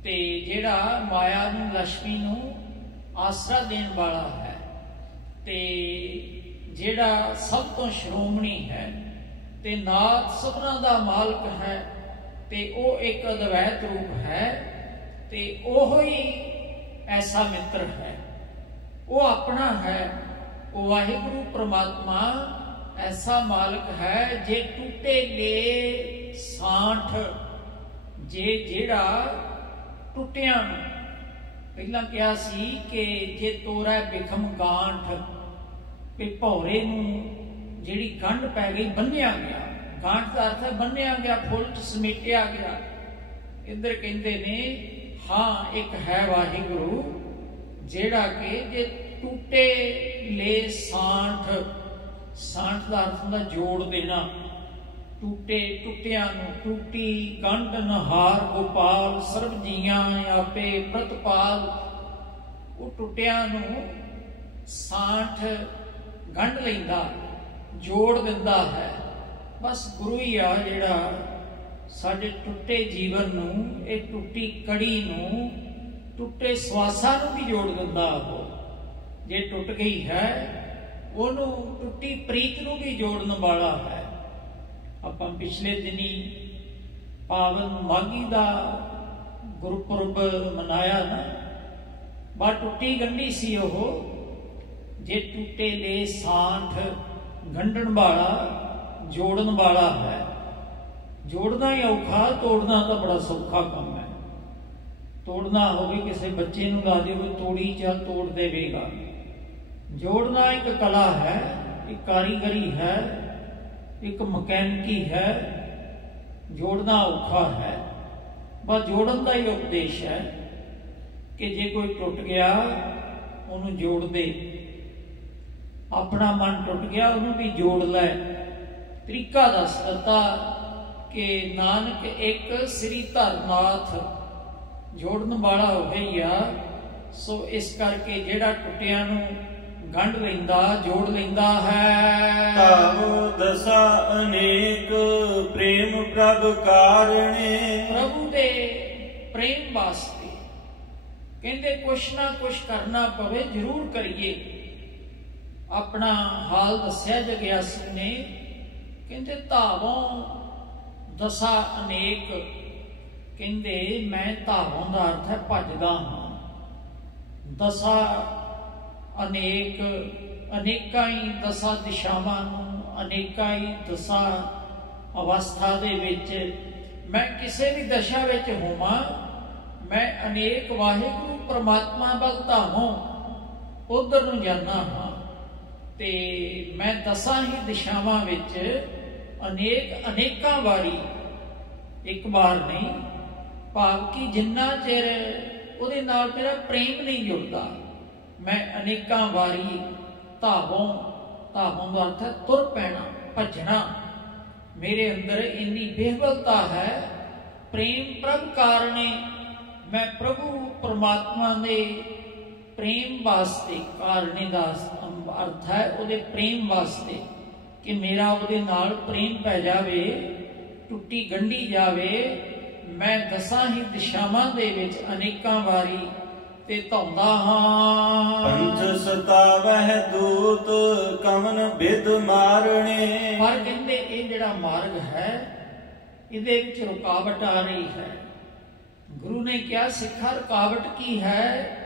ਤੇ ਜਿਹੜਾ ਮਾਇਆ ਨੂੰ, ਲక్ష్ਮੀ ਨੂੰ ਆਸਰਾ ਦੇਣ ਵਾਲਾ ਹੈ, ਤੇ ਜਿਹੜਾ ਸਭ ਤੋਂ ਸ਼੍ਰੋਮਣੀ ਹੈ ਤੇ ਨਾਥ ਸਭਨਾਂ ਦਾ ਮਾਲਕ ਹੈ, ਤੇ ਉਹ ਇੱਕ ਅਦਵੈਤ ਰੂਪ ਹੈ। ਤੇ ਉਹ ਹੀ ਐਸਾ ਮਿੱਤਰ ਹੈ, ਉਹ ਆਪਣਾ ਹੈ। ਉਹ ਵਾਹਿਗੁਰੂ ਪ੍ਰਮਾਤਮਾ ਐਸਾ ਮਾਲਕ ਹੈ ਜੇ ਟੁੱਟੇ ਲੇ ਸਾਠ, ਜੇ ਜਿਹੜਾ ਟੁੱਟਿਆਂ ਨੂੰ, ਪਹਿਲਾਂ ਕਿਹਾ ਸੀ ਕਿ ਜੇ ਤੋਰਾ ਬਿਖਮ ਗਾਂਠ, ਕਿ ਭੌਰੇ ਨੂੰ ਜਿਹੜੀ ਗੰਢ ਪੈ ਗਈ, ਬੰਨਿਆ ਗਿਆ, ਗਾਂਠ ਦਾ ਅਰਥ ਹੈ ਬੰਨਿਆ ਗਿਆ, ਫੁੱਲ 'ਚ ਸਮੇਟਿਆ ਗਿਆ। ਇੱਧਰ ਕਹਿੰਦੇ ਨੇ ਹਾਂ ਇੱਕ ਹੈ ਵਾਹਿਗੁਰੂ ਜਿਹੜਾ ਕਿ ਜੇ ਟੁੱਟੇ ਲੈ ਸਾਂਠ, ਸਾਂਠ ਦਾ ਅਰਥ ਹੁੰਦਾ ਜੋੜ ਦੇਣਾ, ਟੁੱਟੇ ਟੁੱਟਿਆਂ ਨੂੰ, ਟੂਟੀ ਗੰਢ ਨਹਾਰ ਗੋਪਾਲ ਸਰਬ ਜੀਆਂ ਆਪੇ ਪ੍ਰਤਪਾਲ। ਉਹ ਟੁੱਟਿਆਂ ਨੂੰ ਸਾਂਠ ਗੰਢ ਲੈਂਦਾ, ਜੋੜ ਦਿੰਦਾ ਹੈ। ਬਸ ਗੁਰੂ ਹੀ ਆ ਜਿਹੜਾ ਸਾਡੇ ਟੁੱਟੇ ਜੀਵਨ ਨੂੰ, ਇਹ ਟੁੱਟੀ ਕੜੀ ਨੂੰ, ਟੁੱਟੇ ਸਵਾਸਾਂ ਨੂੰ ਵੀ ਜੋੜ ਦਿੰਦਾ। ਉਹ ਜੇ ਟੁੱਟ ਗਈ ਹੈ ਉਹਨੂੰ ਟੁੱਟੀ ਪ੍ਰੀਤ ਨੂੰ ਵੀ ਜੋੜਨ ਵਾਲਾ ਹੈ। ਆਪਾਂ ਪਿਛਲੇ ਦਿਨੀ ਪਾਵਨ ਮਾਘੀ ਦਾ ਗੁਰਪੁਰਬ ਮਨਾਇਆ ਨਾ, ਬਾ ਟੁੱਟੀ ਗੰਢੀ ਸੀ ਉਹ। ਜੇ ਟੁੱਟੇ ਲੈ ਸਾਂਠ ਗੰਢਣ ਵਾਲਾ, ਜੋੜਨ ਵਾਲਾ ਹੈ। ਜੋੜਨਾ ਹੀ ਔਖਾ, ਤੋੜਨਾ ਤਾਂ ਬੜਾ ਸੌਖਾ ਕੰਮ ਹੈ। ਤੋੜਨਾ ਹੋਵੇ ਕਿਸੇ ਬੱਚੇ ਨੂੰ ਲਾ ਦਿਓ ਤੋੜੀ ਜਾਂ ਤੋੜ ਦੇਵੇਗਾ। ਜੋੜਨਾ ਇੱਕ ਕਲਾ ਹੈ, ਇੱਕ ਕਾਰੀਗਰੀ ਹੈ, ਇੱਕ ਮਕੈਨਿਕੀ ਹੈ। ਜੋੜਨਾ ਔਖਾ ਹੈ। ਬਸ ਜੋੜਨ ਦਾ ਹੀ ਉਪਦੇਸ਼ ਹੈ ਕਿ ਜੇ ਕੋਈ ਟੁੱਟ ਗਿਆ ਉਹਨੂੰ ਜੋੜ ਦੇ। ਆਪਣਾ ਮਨ ਟੁੱਟ ਗਿਆ ਉਹਨੂੰ ਵੀ ਜੋੜ ਲੈ। ਤਰੀਕਾ ਦੱਸ ਦਿੱਤਾ ਕਿ ਨਾਨਕ ਇੱਕ ਸ੍ਰੀ ਧਰਨਾਥ, ਜੋੜਨ ਵਾਲਾ ਉਹ ਹੀ ਆ। ਸੋ ਇਸ ਕਰਕੇ ਜਿਹੜਾ ਟੁੱਟਿਆਂ ਨੂੰ ਗੰਢ ਲੈਂਦਾ, ਜੋੜ ਲੈਂਦਾ ਹੈ। ਤਾਵ ਦਸਾ ਅਨੇਕ ਪ੍ਰੇਮ ਪ੍ਰਭ ਕਾਰਣੇ। ਪ੍ਰਭੂ ਦੇ ਪ੍ਰੇਮ ਵਾਸਤੇ ਕਹਿੰਦੇ ਕੁਛ ਨਾ ਕੁਛ ਕਰਨਾ ਪਵੇ, ਜ਼ਰੂਰ ਕਰੀਏ। ਆਪਣਾ ਹਾਲ ਦੱਸਿਆ ਜਗਿਆਸੂ ਨੇ, ਕਹਿੰਦੇ ਧਾਵੋਂ ਦਸਾ ਅਨੇਕ। ਕਹਿੰਦੇ ਮੈਂ ਧਾਵੋਂ ਦਾ ਅਰਥ ਹੈ ਭੱਜਦਾ ਹਾਂ। ਦਸਾ ਅਨੇਕ, ਅਨੇਕਾਂ ਹੀ ਦਸਾਂ ਦਿਸ਼ਾਵਾਂ ਨੂੰ, ਅਨੇਕਾਂ ਹੀ ਦਸਾਂ ਅਵਸਥਾ ਦੇ ਵਿੱਚ ਮੈਂ ਕਿਸੇ ਵੀ ਦਸ਼ਾ ਵਿੱਚ ਹੋਵਾਂ, ਮੈਂ ਅਨੇਕ ਵਾਹਿਗੁਰੂ ਪਰਮਾਤਮਾ ਵੱਲ ਧਾਵੋਂ, ਉਧਰ ਨੂੰ ਜਾਂਦਾ ਹਾਂ। ਤੇ ਮੈਂ ਦਸਾਂ ਹੀ ਦਿਸ਼ਾਵਾਂ ਵਿੱਚ ਅਨੇਕਾਂ ਵਾਰੀ, ਇੱਕ ਵਾਰ ਨਹੀਂ, ਭਾਵ ਕਿ ਜਿੰਨਾ ਚਿਰ ਉਹਦੇ ਨਾਲ ਮੇਰਾ ਪ੍ਰੇਮ ਨਹੀਂ ਜੁੜਦਾ, ਮੈਂ ਅਨੇਕਾਂ ਵਾਰੀ ਧਾਵੋਂ, ਧਾਵੋਂ ਦਾ ਅਰਥ ਹੈ ਤੁਰ ਪੈਣਾ, ਭੱਜਣਾ। ਮੇਰੇ ਅੰਦਰ ਇੰਨੀ ਬੇਹਵਲਤਾ ਹੈ। ਪ੍ਰੇਮ ਪ੍ਰਭ ਕਾਰਣੇ, ਮੈਂ ਪ੍ਰਭੂ ਪਰਮਾਤਮਾ ਦੇ ਪ੍ਰੇਮ ਵਾਸਤੇ, ਕਾਰਣੇ ਦਾ ਅਰਥ ਹੈ ਉਹਦੇ ਪ੍ਰੇਮ ਵਾਸਤੇ, ਕਿ ਮੇਰਾ ਉਹਦੇ ਨਾਲ ਪ੍ਰੇਮ ਪੈ ਜਾਵੇ, ਟੁੱਟੀ ਗੰਢੀ ਜਾਵੇ। ਮੈਂ ਦਸਾਂ ਹੀ ਦਿਸ਼ਾਵਾਂ ਦੇ ਵਿੱਚ ਅਨੇਕਾਂ ਵਾਰੀ ਤੇ ਧੌਂਦਾ ਹਾਂ। ਪੰਚ ਸਤਾਵਹਿ ਦੂਤ ਕਵਨ ਬਿਦ ਮਾਰਣੇ। ਪਰ ਕਹਿੰਦੇ ਇਹ ਜਿਹੜਾ ਮਾਰਗ ਹੈ ਇਹਦੇ ਵਿੱਚ ਰੁਕਾਵਟ ਆ ਰਹੀ ਹੈ। ਗੁਰੂ ਨੇ ਕਿਹਾ ਸਿੱਖਾ ਰੁਕਾਵਟ ਕੀ ਹੈ?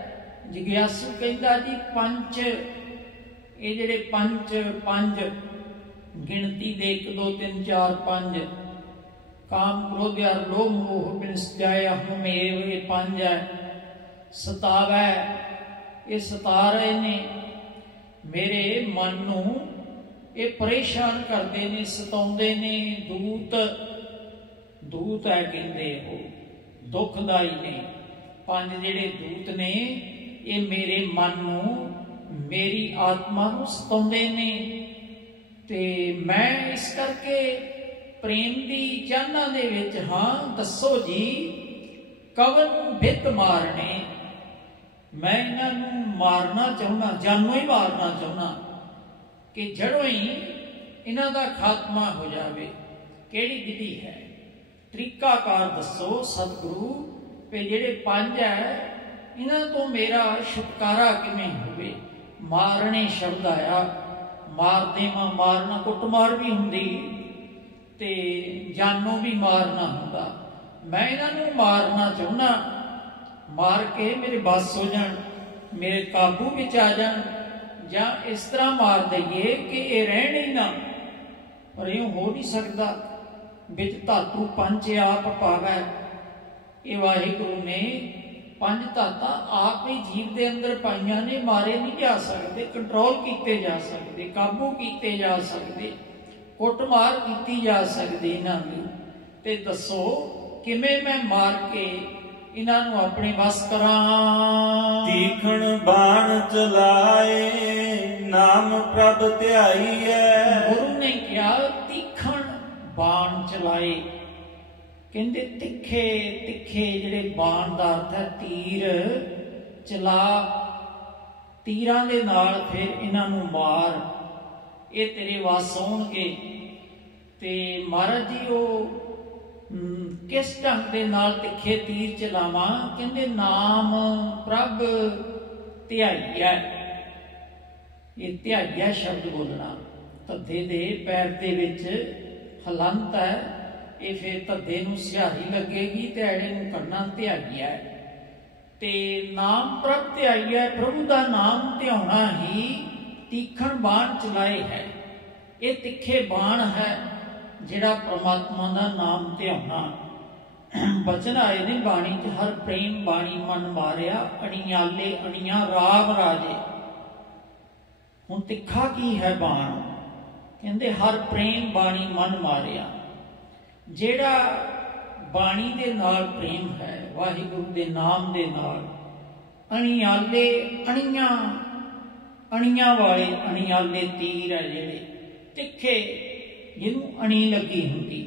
ਜਗਿਆਸੂ ਕਹਿੰਦਾ ਜੀ ਪੰਜ, ਇਹ ਜਿਹੜੇ ਪੰਜ ਗਿਣਤੀ ਦੇ 1 2 3 4 5, ਕਾਮ ਕ੍ਰੋਧ ਅਰ ਲੋਭ ਮੋਹ ਬਿਨਸ ਜਾਏ ਹਮੇਵ, ਇਹ ਪੰਜ ਹੈ। ਸਤਾਵੈ, ਇਹ ਸਤਾ ਰਹੇ ਨੇ ਮੇਰੇ ਮਨ ਨੂੰ, ਇਹ ਪਰੇਸ਼ਾਨ ਕਰਦੇ ਨੇ, ਸਤਾਉਂਦੇ ਨੇ। ਦੂਤ ਹੈ ਕਹਿੰਦੇ ਉਹ ਦੁਖਦਾਈ ਨੇ। ਪੰਜ ਜਿਹੜੇ ਦੂਤ ਨੇ ਇਹ ਮੇਰੇ ਮਨ ਨੂੰ, ਮੇਰੀ ਆਤਮਾ ਨੂੰ ਸਤਾਉਂਦੇ ਨੇ। ਤੇ ਮੈਂ ਇਸ ਕਰਕੇ ਪ੍ਰੇਮ ਦੀ ਚਾਹਨਾ ਦੇ ਵਿੱਚ ਹਾਂ। ਦੱਸੋ ਜੀ ਕਵਨ ਬਿਦ ਮਾਰਨੇ, ਮੈਂ ਇਹਨਾਂ ਨੂੰ ਮਾਰਨਾ ਚਾਹੁੰਦਾ, ਜਾਨੋਂ ਹੀ ਮਾਰਨਾ ਚਾਹੁੰਦਾ, ਕਿ ਜੜੋਂ ਹੀ ਇਹਨਾਂ ਦਾ ਖਾਤਮਾ ਹੋ ਜਾਵੇ। ਕਿਹੜੀ ਵਿਧੀ ਹੈ? ਤਰੀਕਾਕਾਰ ਦੱਸੋ ਸਤਿਗੁਰੂ, ਵੀ ਜਿਹੜੇ ਪੰਜ ਹੈ ਇਹਨਾਂ ਤੋਂ ਮੇਰਾ ਛੁਟਕਾਰਾ ਕਿਵੇਂ ਹੋਵੇ? ਮਾਰਨੇ ਸ਼ਬਦ ਆਇਆ, ਮਾਰਦੇ ਮਾਂ, ਮਾਰਨਾ ਕੁੱਟਮਾਰ ਵੀ ਹੁੰਦੀ ਤੇ ਜਾਨੋਂ ਵੀ ਮਾਰਨਾ ਹੁੰਦਾ। ਮੈਂ ਇਹਨਾਂ ਨੂੰ ਮਾਰਨਾ ਚਾਹੁੰਦਾ, ਮਾਰ ਕੇ ਮੇਰੇ ਬਸ ਹੋ ਜਾਣ, ਮੇਰੇ ਕਾਬੂ ਵਿੱਚ ਆ ਜਾਣ, ਜਾਂ ਇਸ ਤਰ੍ਹਾਂ ਮਾਰ ਦਈਏ ਕਿ ਇਹ ਰਹਿਣ ਹੀ ਨਾ। ਪਰ ਇਹ ਹੋ ਨਹੀਂ ਸਕਦਾ। ਵਿੱਚ ਧਾਤੂ ਪੰਜ ਆਪ ਪਾਵੈ, ਇਹ ਵਾਹਿਗੁਰੂ ਨੇ ਪੰਜ ਧਾਤਾਂ ਆਪ ਹੀ ਜੀਵ ਦੇ ਅੰਦਰ ਪਾਈਆਂ ਨੇ। ਮਾਰੇ ਨਹੀਂ ਜਾ ਸਕਦੇ, ਕੰਟਰੋਲ ਕੀਤੇ ਜਾ ਸਕਦੇ, ਕਾਬੂ ਕੀਤੇ ਜਾ ਸਕਦੇ। ਕੁੱਟਮਾਰ ਕੀਤੀ ਜਾ ਸਕਦੀ ਇਹਨਾਂ ਦੀ, ਤੇ ਦੱਸੋ ਕਿਵੇਂ ਮੈਂ ਮਾਰ ਕੇ ਇਹਨਾਂ ਨੂੰ ਆਪਣੇ ਵੱਸ ਕਰਾਂ। ਤੀਖਣ ਬਾਣ ਚਲਾਏ ਨਾਮ ਪ੍ਰਭ ਧਿਆਈਐ। ਗੁਰੂ ਨੇ ਕਿਹਾ ਤੀਖਣ ਬਾਣ ਚਲਾਏ, ਕਹਿੰਦੇ ਤਿੱਖੇ ਤਿੱਖੇ ਜਿਹੜੇ ਬਾਣ ਦਾ ਅਰਥ ਹੈ ਤੀਰ ਚਲਾ, ਤੀਰਾਂ ਦੇ ਨਾਲ ਫਿਰ ਇਹਨਾਂ ਨੂੰ ਮਾਰ, ਇਹ ਤੇਰੇ ਵੱਸ ਆਉਣਗੇ। ਤੇ ਮਹਾਰਾਜ ਜੀ ਉਹ ਕਿਸ ਢੰਗ ਦੇ ਨਾਲ ਤਿੱਖੇ ਤੀਰ ਚਲਾਵਾਂ? ਕਹਿੰਦੇ ਨਾਮ ਪ੍ਰਭ ਧਿਆਈਐ। ਇਹ ਧਿਆਈਐ ਸ਼ਬਦ ਬੋਲਣਾ, ਧੱਦੇ ਦੇ ਪੈਰ ਦੇ ਵਿੱਚ ਹਲੰਤ ਹੈ, ਇਹ ਫਿਰ ਧੱਦੇ ਨੂੰ ਸਿਹਾਰੀ ਲੱਗੇਗੀ ਤੇ ਐੜੇ ਨੂੰ ਕਰਨਾ ਧਿਆਈਐ। ਤੇ ਨਾਮ ਪ੍ਰਭ ਧਿਆਈਐ, ਪ੍ਰਭੂ ਦਾ ਨਾਮ ਧਿਆਉਣਾ ਹੀ ਤੀਖਣ ਬਾਣ ਚਲਾਏ ਹੈ। ਇਹ ਤਿੱਖੇ ਬਾਣ ਹੈ ਜਿਹੜਾ ਪ੍ਰਮਾਤਮਾ ਦਾ ਨਾਮ ਧਿਆਉਣਾ। ਬਚਨ ਆਏ ਨੇ ਬਾਣੀ 'ਚ, ਹਰ ਪ੍ਰੇਮ ਬਾਣੀ ਮਨ ਮਾਰਿਆ, ਅਣੀਆਲੇ ਅਣੀਆਂ ਰਾਮ ਰਾਜੇ। ਹੁਣ ਤਿੱਖਾ ਕੀ ਹੈ ਬਾਣ? ਕਹਿੰਦੇ ਹਰ ਪ੍ਰੇਮ ਬਾਣੀ ਮਨ ਮਾਰਿਆ। ਜਿਹੜਾ ਬਾਣੀ ਦੇ ਨਾਲ ਪ੍ਰੇਮ ਹੈ, ਵਾਹਿਗੁਰੂ ਦੇ ਨਾਮ ਦੇ ਨਾਲ, ਅਣੀਆਲੇ ਅਣੀਆਂ, ਅਣੀਆਂ ਵਾਲੇ ਅਣੀਆਲੇ ਤੀਰ ਹੈ ਜਿਹੜੇ ਤਿੱਖੇ, ਜਿਹਨੂੰ ਅਣੀ ਲੱਗੀ ਹੁੰਦੀ।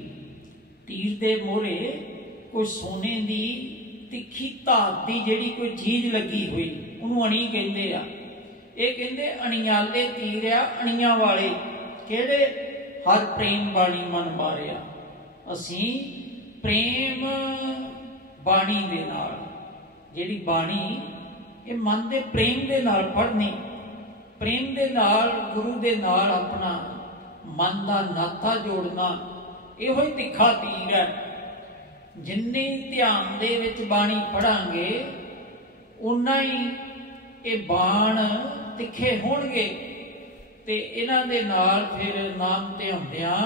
ਤੀਰ ਦੇ ਮੋਹਰੇ ਕੋਈ ਸੋਨੇ ਦੀ ਤਿੱਖੀ ਧਾਤ ਦੀ ਜਿਹੜੀ ਕੋਈ ਚੀਜ਼ ਲੱਗੀ ਹੋਈ, ਉਹਨੂੰ ਅਣੀ ਕਹਿੰਦੇ ਆ। ਇਹ ਕਹਿੰਦੇ ਅਣੀਆਲੇ ਤੀਰ ਆ, ਅਣੀਆਂ ਵਾਲੇ। ਕਿਹੜੇ? ਹਰ ਪ੍ਰੇਮ ਬਾਣੀ ਮਨ ਮਾਰਿਆ। ਅਸੀਂ ਪ੍ਰੇਮ ਬਾਣੀ ਦੇ ਨਾਲ, ਜਿਹੜੀ ਬਾਣੀ ਇਹ ਮਨ ਦੇ ਪ੍ਰੇਮ ਦੇ ਨਾਲ ਪੜ੍ਹਨੀ, ਪ੍ਰੇਮ ਦੇ ਨਾਲ ਗੁਰੂ ਦੇ ਨਾਲ ਆਪਣਾ ਮਨ ਦਾ ਨਾਤਾ ਜੋੜਨਾ, ਇਹੋ ਹੀ ਤਿੱਖਾ ਤੀਰ ਹੈ। ਜਿੰਨੇ ਧਿਆਨ ਦੇ ਵਿੱਚ ਬਾਣੀ ਪੜਾਂਗੇ ਉਨਾ ਹੀ ਇਹ ਬਾਣ ਤਿੱਖੇ ਹੋਣਗੇ। ਤੇ ਇਹਨਾਂ ਦੇ ਨਾਲ ਫਿਰ ਨਾਮ ਧਿਆਉਂਦਿਆਂ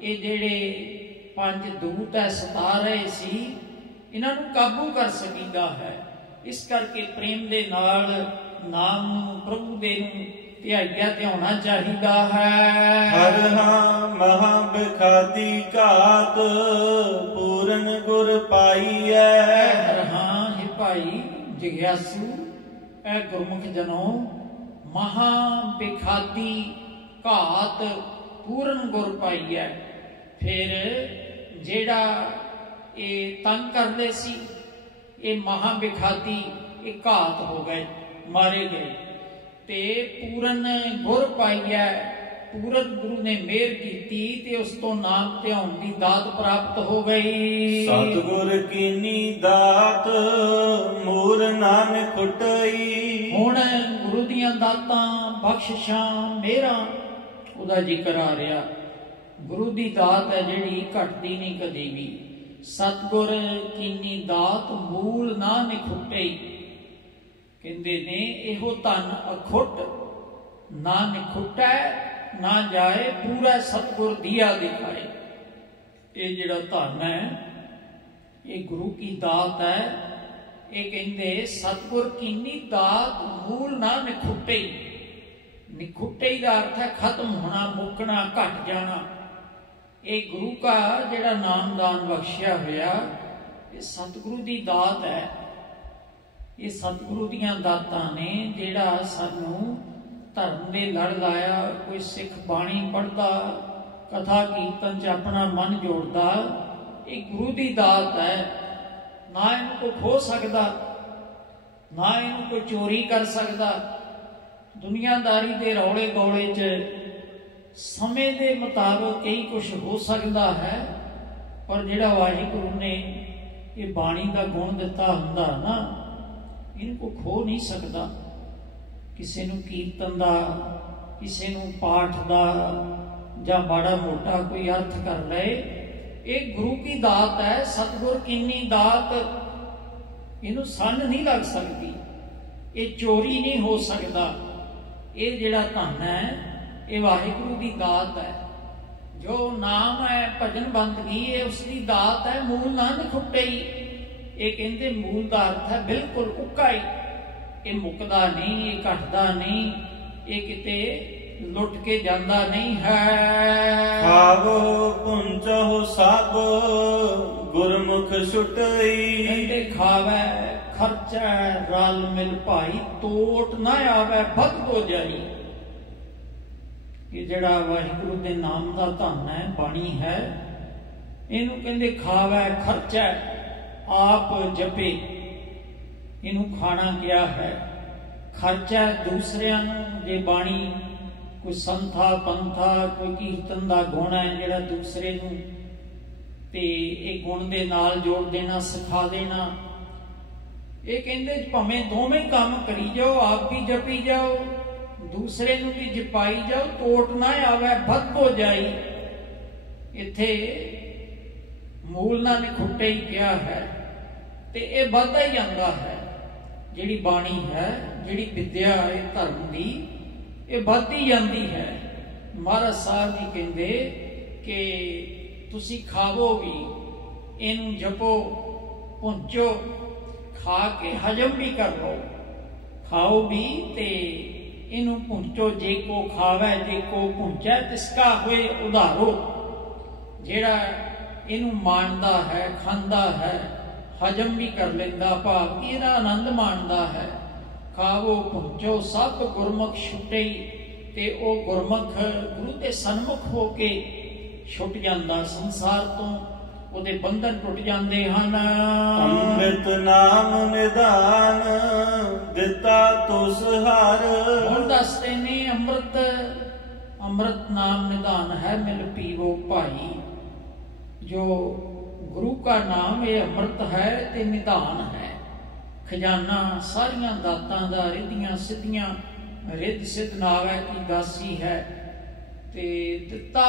ਇਹ ਜਿਹੜੇ ਪੰਜ ਦੂਤ ਹੈ ਸਤਾ ਰਹੇ ਸੀ, ਇਹਨਾਂ ਨੂੰ ਕਾਬੂ ਕਰ ਸਕੀਦਾ ਹੈ। ਇਸ ਕਰਕੇ ਪ੍ਰੇਮ ਦੇ ਨਾਲ ਨਾਮ ਨੂੰ, ਪ੍ਰਭੂ ਦੇ ਨੂੰ ਧਿਆਈਆ ਧਿਆਉਣਾ ਚਾਹੀਦਾ ਹੈ। ਹਰ ਹਾਂ ਮਹਾ ਬਿਖਾਦੀ ਘਾਤ ਪੂਰਨ ਗੁਰ ਪਾਈਐ। ਹਰ ਹਾਂ ਹੀ ਭਾਈ ਜਿਗਿਆਸੂ, ਇਹ ਗੁਰਮੁਖ ਜਨੋ, ਮਹਾ ਬਿਖਾਦੀ ਘਾਤ ਪੂਰਨ ਗੁਰ ਪਾਈਐ। ਫਿਰ ਜਿਹੜਾ ਇਹ ਤੰਗ ਕਰਦੇ ਸੀ, ਇਹ ਮਹਾ ਬਿਖਾਦੀ, ਇਹ ਘਾਤ ਹੋ ਗਏ, ਮਾਰੇ ਗਏ। ਤੇ ਪੂਰਨ ਗੁਰ ਪਾਈਐ, ਪੂਰਨ ਗੁਰੂ ਨੇ ਮਿਹਰ ਕੀਤੀ ਤੇ ਉਸ ਤੋਂ ਨਾਮ ਧਿਆਉਣ ਦੀ ਦਾਤ ਪ੍ਰਾਪਤ ਹੋ ਗਈ। ਸਤਿਗੁਰ ਕੀਨੀ ਦਾਤ ਮੂਲ ਨਾਨਕ ਖੁਟਈ। ਹੁਣ ਗੁਰੂ ਦੀਆਂ ਦਾਤਾਂ, ਬਖਸ਼ਿਸ਼ਾਂ, ਮਿਹਰਾਂ, ਉਹਦਾ ਜ਼ਿਕਰ ਆ ਰਿਹਾ। ਗੁਰੂ ਦੀ ਦਾਤ ਹੈ ਜਿਹੜੀ ਘਟਦੀ ਨਹੀਂ ਕਦੇ ਵੀ। ਸਤਿਗੁਰ ਕੀਨੀ ਦਾਤ ਮੂਲ ਨਾ ਨਿਖੁੱਟਈ। ਕਹਿੰਦੇ ਨੇ ਇਹੋ ਧਨ ਅਖੁੱਟ, ਨਾ ਨਿਖੁੱਟੈ ਨਾ ਜਾਏ, ਪੂਰਾ ਸਤਿਗੁਰ ਦੀਆ ਦਿਖਾਏ। ਇਹ ਜਿਹੜਾ ਧਨ ਹੈ ਇਹ ਗੁਰੂ ਕੀ ਦਾਤ ਹੈ। ਇਹ ਕਹਿੰਦੇ ਸਤਿਗੁਰ ਕੀਨੀ ਦਾਤ ਮੂਲ ਨਾ ਨਿਖੁੱਟਈ। ਨਿਖੁੱਟਈ ਦਾ ਅਰਥ ਹੈ ਖਤਮ ਹੋਣਾ, ਮੁੱਕਣਾ, ਘਟ ਜਾਣਾ। ਇਹ ਗੁਰੂ ਦਾ ਜਿਹੜਾ ਨਾਮਦਾਨ ਬਖਸ਼ਿਆ ਹੋਇਆ, ਇਹ ਸਤਿਗੁਰੂ ਦੀ ਦਾਤ ਹੈ। ਇਹ ਸਤਿਗੁਰੂ ਦੀਆਂ ਦਾਤਾਂ ਨੇ ਜਿਹੜਾ ਸਾਨੂੰ ਧਰਮ ਦੇ ਲੜ ਲਾਇਆ। ਕੋਈ ਸਿੱਖ ਬਾਣੀ ਪੜ੍ਹਦਾ, ਕਥਾ ਕੀਰਤਨ 'ਚ ਆਪਣਾ ਮਨ ਜੋੜਦਾ, ਇਹ ਗੁਰੂ ਦੀ ਦਾਤ ਹੈ। ਨਾ ਇਹਨੂੰ ਕੋਈ ਖੋ ਸਕਦਾ, ਨਾ ਇਹਨੂੰ ਕੋਈ ਚੋਰੀ ਕਰ ਸਕਦਾ। ਦੁਨੀਆਦਾਰੀ ਦੇ ਰੌਲੇ ਗੌਲੇ 'ਚ ਸਮੇਂ ਦੇ ਮੁਤਾਬਕ ਕਈ ਕੁਛ ਹੋ ਸਕਦਾ ਹੈ, ਪਰ ਜਿਹੜਾ ਵਾਹਿਗੁਰੂ ਨੇ ਇਹ ਬਾਣੀ ਦਾ ਗੁਣ ਦਿੱਤਾ ਹੁੰਦਾ ਨਾ, ਇਹਨੂੰ ਕੋਈ ਖੋ ਨਹੀਂ ਸਕਦਾ। ਕਿਸੇ ਨੂੰ ਕੀਰਤਨ ਦਾ, ਕਿਸੇ ਨੂੰ ਪਾਠ ਦਾ ਜਾਂ ਮਾੜਾ ਮੋਟਾ ਕੋਈ ਅਰਥ ਕਰ ਲਏ, ਇਹ ਗੁਰੂ ਕੀ ਦਾਤ ਹੈ। ਸਤਿਗੁਰ ਕੀਨੀ ਦਾਤ, ਇਹਨੂੰ ਸੰਨ ਨਹੀਂ ਲੱਗ ਸਕਦੀ, ਇਹ ਚੋਰੀ ਨਹੀਂ ਹੋ ਸਕਦਾ। ਇਹ ਜਿਹੜਾ ਧਨ ਹੈ ਇਹ ਵਾਹਿਗੁਰੂ ਦੀ ਦਾਤ ਹੈ। ਜੋ ਨਾਮ ਹੈ, ਭਜਨ ਬੰਦਗੀ, ਇਹ ਉਸ ਦੀ ਦਾਤ ਹੈ। ਮੂਲ ਨਾ ਨਿਖੁੱਟਈ। ਇਹ ਕਹਿੰਦੇ ਮੂਲ ਦਾ ਅਰਥ ਹੈ ਬਿਲਕੁਲ ਉੱਕਾ ਹੀ। ਇਹ ਮੁੱਕਦਾ ਨਹੀਂ, ਇਹ ਘਟਦਾ ਨਹੀਂ, ਇਹ ਕਿਤੇ ਲੁੱਟ ਕੇ ਜਾਂਦਾ ਨਹੀਂ ਹੈ। ਖਾਵੋ ਪੁੰਚੋ ਸਭ ਗੁਰਮੁਖ ਛੁਟਈ। ਕਹਿੰਦੇ ਖਾਵੈ ਖਰਚੈ ਰਲ ਮਿਲ ਭਾਈ, ਤੋਟ ਨਾ ਆਵੈ ਭਗਤ ਹੋ ਜਾਈ। ਇਹ ਜਿਹੜਾ ਵਾਹਿਗੁਰੂ ਦੇ ਨਾਮ ਦਾ ਧਨ ਹੈ, ਬਾਣੀ ਹੈ, ਇਹਨੂੰ ਕਹਿੰਦੇ ਖਾਵੈ ਖਰਚੈ, ਆਪ ਜਪੇ, ਇਹਨੂੰ ਖਾਣਾ ਕਿਹਾ ਹੈ। ਖਰਚਾ ਦੂਸਰਿਆਂ ਨੂੰ, ਜੇ ਬਾਣੀ ਕੋਈ ਸੰਥਾ ਪੰਥਾ ਕੋਈ ਕੀਰਤਨ ਦਾ ਗੁਣ ਹੈ ਜਿਹੜਾ ਦੂਸਰੇ ਨੂੰ, ਤੇ ਇਹ ਗੁਣ ਦੇ ਨਾਲ ਜੋੜ ਦੇਣਾ, ਸਿਖਾ ਦੇਣਾ। ਇਹ ਕਹਿੰਦੇ ਭਾਵੇਂ ਦੋਵੇਂ ਕੰਮ ਕਰੀ ਜਾਓ, ਆਪ ਵੀ ਜਪੀ ਜਾਓ, ਦੂਸਰੇ ਨੂੰ ਵੀ ਜਪਾਈ ਜਾਓ, ਤੋਟ ਨਾ ਆਵੇ ਵੱਧ ਹੋ ਜਾਈ। ਇੱਥੇ ਮੂਲ ਨਾਲ ਨਿਖੁੱਟੇ ਹੀ ਕਿਹਾ ਹੈ, ਤੇ ਇਹ ਵੱਧਦਾ ਹੀ ਜਾਂਦਾ ਹੈ। ਜਿਹੜੀ ਬਾਣੀ ਹੈ, ਜਿਹੜੀ ਵਿਦਿਆ ਹੈ ਧਰਮ ਦੀ, ਇਹ ਵੱਧਦੀ ਜਾਂਦੀ ਹੈ। ਮਹਾਰਾਜ ਸਾਹਿਬ ਜੀ ਕਹਿੰਦੇ ਕਿ ਤੁਸੀਂ ਖਾਵੋ ਵੀ, ਇਹਨੂੰ ਜਪੋ, ਪੁੰਚੋ, ਖਾ ਕੇ ਹਜਮ ਵੀ ਕਰ ਲਓ। ਖਾਓ ਵੀ ਤੇ ਇਹਨੂੰ ਪੁੰਚੋ। ਜੇ ਕੋ ਖਾਵੇ ਜੇ ਕੋ ਪੁੰਚੈ, ਤਿਸਕਾ ਹੋਏ ਉਧਾਰੋ। ਜਿਹੜਾ ਇਹਨੂੰ ਮਾਣਦਾ ਹੈ, ਖਾਂਦਾ ਹੈ, ਹਜਮ ਵੀ ਕਰ ਲੈਂਦਾ, ਭਾਵ ਇਹਦਾ ਆਨੰਦ ਮਾਣਦਾ ਹੈ। ਖਾਵੋ ਪੁੰਚੋ ਸਭ ਗੁਰਮੁਖ ਛੁਟਈ, ਤੇ ਉਹ ਗੁਰਮੁਖ ਗੁਰੂ ਦੇ ਸਨਮੁਖ ਹੋ ਕੇ ਛੁੱਟ ਜਾਂਦਾ ਸੰਸਾਰ ਤੋਂ, ਉਹਦੇ ਬੰਧਨ ਟੁੱਟ ਜਾਂਦੇ ਹਨ। ਅੰਮ੍ਰਿਤ ਨਾਮ ਨਿਦਾਨ ਦਿੱਤਾ ਤੁਸ ਹਰ। ਹੁਣ ਦੱਸਦੇ ਨੇ ਅੰਮ੍ਰਿਤ ਨਾਮ ਨਿਦਾਨ ਹੈ, ਮਿਲ ਪੀਵੋ ਭਾਈ। ਜੋ ਗੁਰੂ ਕਾ ਨਾਮ ਇਹ ਅੰਮ੍ਰਿਤ ਹੈ ਤੇ ਨਿਦਾਨ ਹੈ, ਖਜ਼ਾਨਾ ਸਾਰੀਆਂ ਦਾਤਾਂ ਦਾ, ਰਿੱਧੀਆਂ ਸਿੱਧੀਆਂ, ਰਿੱਧ ਸਿੱਧ ਨਾਵੈ ਕੀ ਦਾਸੀ ਹੈ। ਤੇ ਦਿੱਤਾ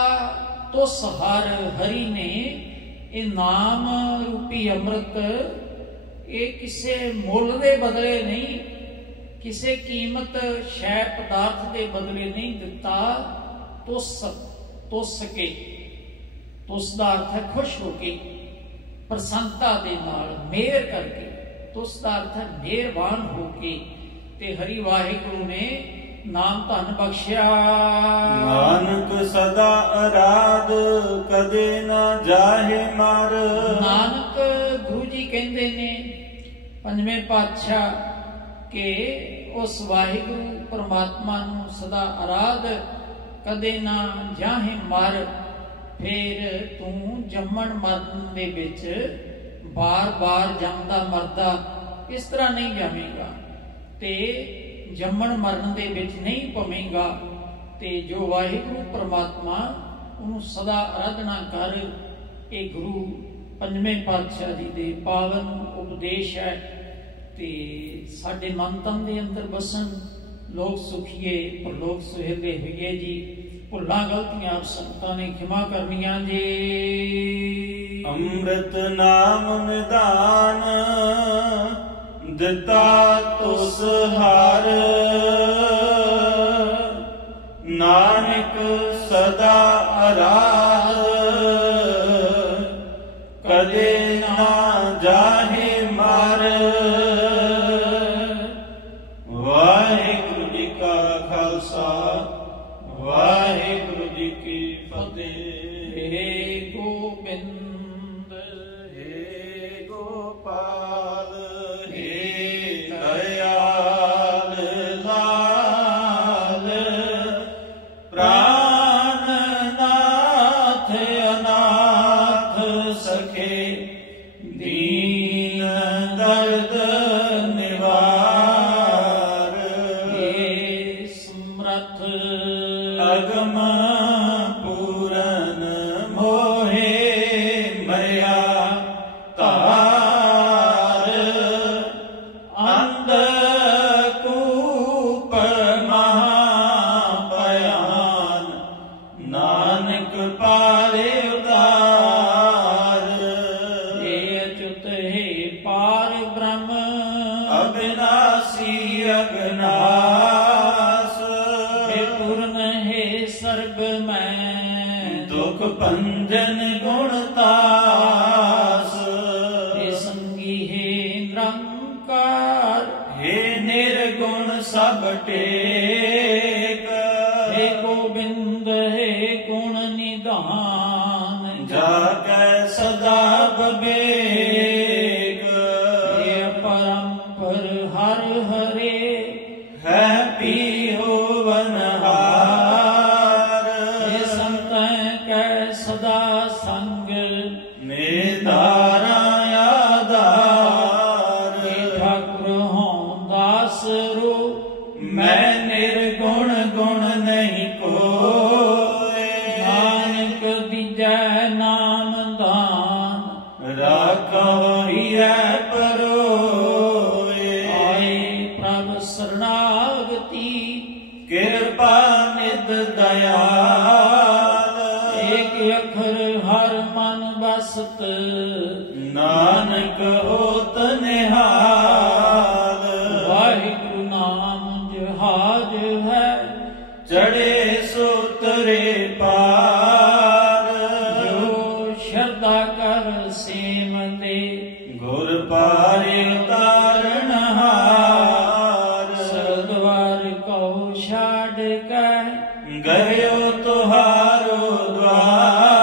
ਤੁਸ ਹਰ, ਹਰੀ ਨੇ ਇਹ ਨਾਮ ਰੂਪੀ ਅੰਮ੍ਰਿਤ, ਇਹ ਕਿਸੇ ਮੁੱਲ ਦੇ ਬਦਲੇ ਨਹੀਂ, ਕਿਸੇ ਕੀਮਤ ਸ਼ੈ ਪਦਾਰਥ ਦੇ ਬਦਲੇ ਨਹੀਂ ਦਿੱਤਾ। ਤੁਸ ਕੇ, ਤੁਸ ਦਾ ਅਰਥ ਹੈ ਖੁਸ਼ ਹੋ ਕੇ, ਪ੍ਰਸੰਨਤਾ ਦੇ ਨਾਲ, ਮਿਹਰ ਕਰਕੇ। ਤੁਸ ਦਾ ਅਰਥ ਹੈ ਮਿਹਰਬਾਨ ਹੋ ਕੇ। ਤੇ ਹਰੀ ਵਾਹਿਗੁਰੂ ਨੇ ਨਾਮ ਧਨ ਬਖਸ਼ਿਆ। ਨਾਨਕ ਸਦਾ ਅਰਾਧ ਕਦੇ ਨਾ ਜਾਹੇ ਮਰ। ਨਾਨਕ ਗੁਰੂ ਜੀ ਕਹਿੰਦੇ ਨੇ ਪੰਜਵੇਂ ਪਾਤਸ਼ਾਹ ਕਿ ਉਸ ਵਾਹਿਗੁਰੂ ਪਰਮਾਤਮਾ ਨੂੰ ਸਦਾ ਅਰਾਧ, ਕਦੇ ਨਾ ਜਾਹੇ ਮਰ। ਫਿਰ ਤੂੰ ਜੰਮਣ ਮਰਨ ਦੇ ਵਿੱਚ ਬਾਰ-ਬਾਰ ਜੰਮਦਾ ਮਰਦਾ ਇਸ ਤਰ੍ਹਾਂ ਨਹੀਂ ਜਾਵੇਂਗਾ, ਤੇ ਜੰਮਣ ਮਰਨ ਦੇ ਵਿੱਚ ਨਹੀਂ ਪਵੇਂਗਾ। ਤੇ ਜੋ ਵਾਹਿਗੁਰੂ ਪਰਮਾਤਮਾ, ਉਹਨੂੰ ਸਦਾ ਆਰਾਧਨਾ ਕਰ। ਇਹ ਗੁਰੂ ਪੰਜਵੇਂ ਪਾਤਸ਼ਾਹ ਜੀ ਦੇ ਪਾਵਨ ਉਪਦੇਸ਼ ਹੈ। ਤੇ ਸਾਡੇ ਮਨ ਤਨ ਦੇ ਅੰਦਰ ਬਸਣ, ਲੋਕ ਸੁਖੀਏ ਪਰਲੋਕ ਸੁਹੇਲੇ ਹੋਈਏ ਜੀ। ਭੁੱਲਾਂ ਗਲਤੀਆਂ ਆਪ ਸੰਗਤਾਂ ਨੇ ਖਿਮਾ ਕਰਨੀਆਂ ਜੀ। ਅੰਮ੍ਰਿਤ ਨਾਮ ਨਿਦਾਨ ਦਿੱਤਾ ਤੁਸ ਹਰ। ਨਾਨਕ ਸਦਾ ਅਰਾਧ ਕਦੇ ਨਾ ਜਾਹੇ ਮਰ। ਵਾਹਿਗੁਰੂ ਜੀ ਕਾ ਖਾਲਸਾ, ਵਾਹਿਗੁਰੂ ਜੀ ਕੀ ਫਤਿਹ। ਹੇ ਗੋਬਿੰਦ, ਹੇ ਗੋਪਾਲ, ਹੇ ਦਇਆਲ ਲਾਲ। ਪ੍ਰਾਨ ਨਾਥ ਅਨਾਥ ਸਖੇ, ਦੀਨ ਦਰਦ ਨਿਵਾਰ। ਹੇ ਸਮਰਥ ਅਗਮ ਪੂਰਨ ਮੋਹੇ ਮਇਆ ਧਾਰ। ਅੰਧ ਕੂਪ ਮਹਾ ਭਿਆਨ, ਨਾਨਕ ਪਾਰੇ ਉਦਾਰ। ਹੇ ਅਚੁਤ ਹੇ ਪਾਰ ਬ੍ਰਹਮ, ਅਬਿਨਾਸੀ ਅਗਨਾਸ। ਹੇ ਪੂਰਨ ਹੇ ਸਰਬ ਮੈਂ, ਦੁਖ ਭੰਜਨ ਗੁਣ ਤਾਸ। ਹੇ ਸੰਗੀ ਹੇ ਨਿਰੰਕਾਰ, ਹੇ ਨਿਰਗੁਣ ਸਭ ਟੇਕ। ਹੇ गयो तुहारो द्वार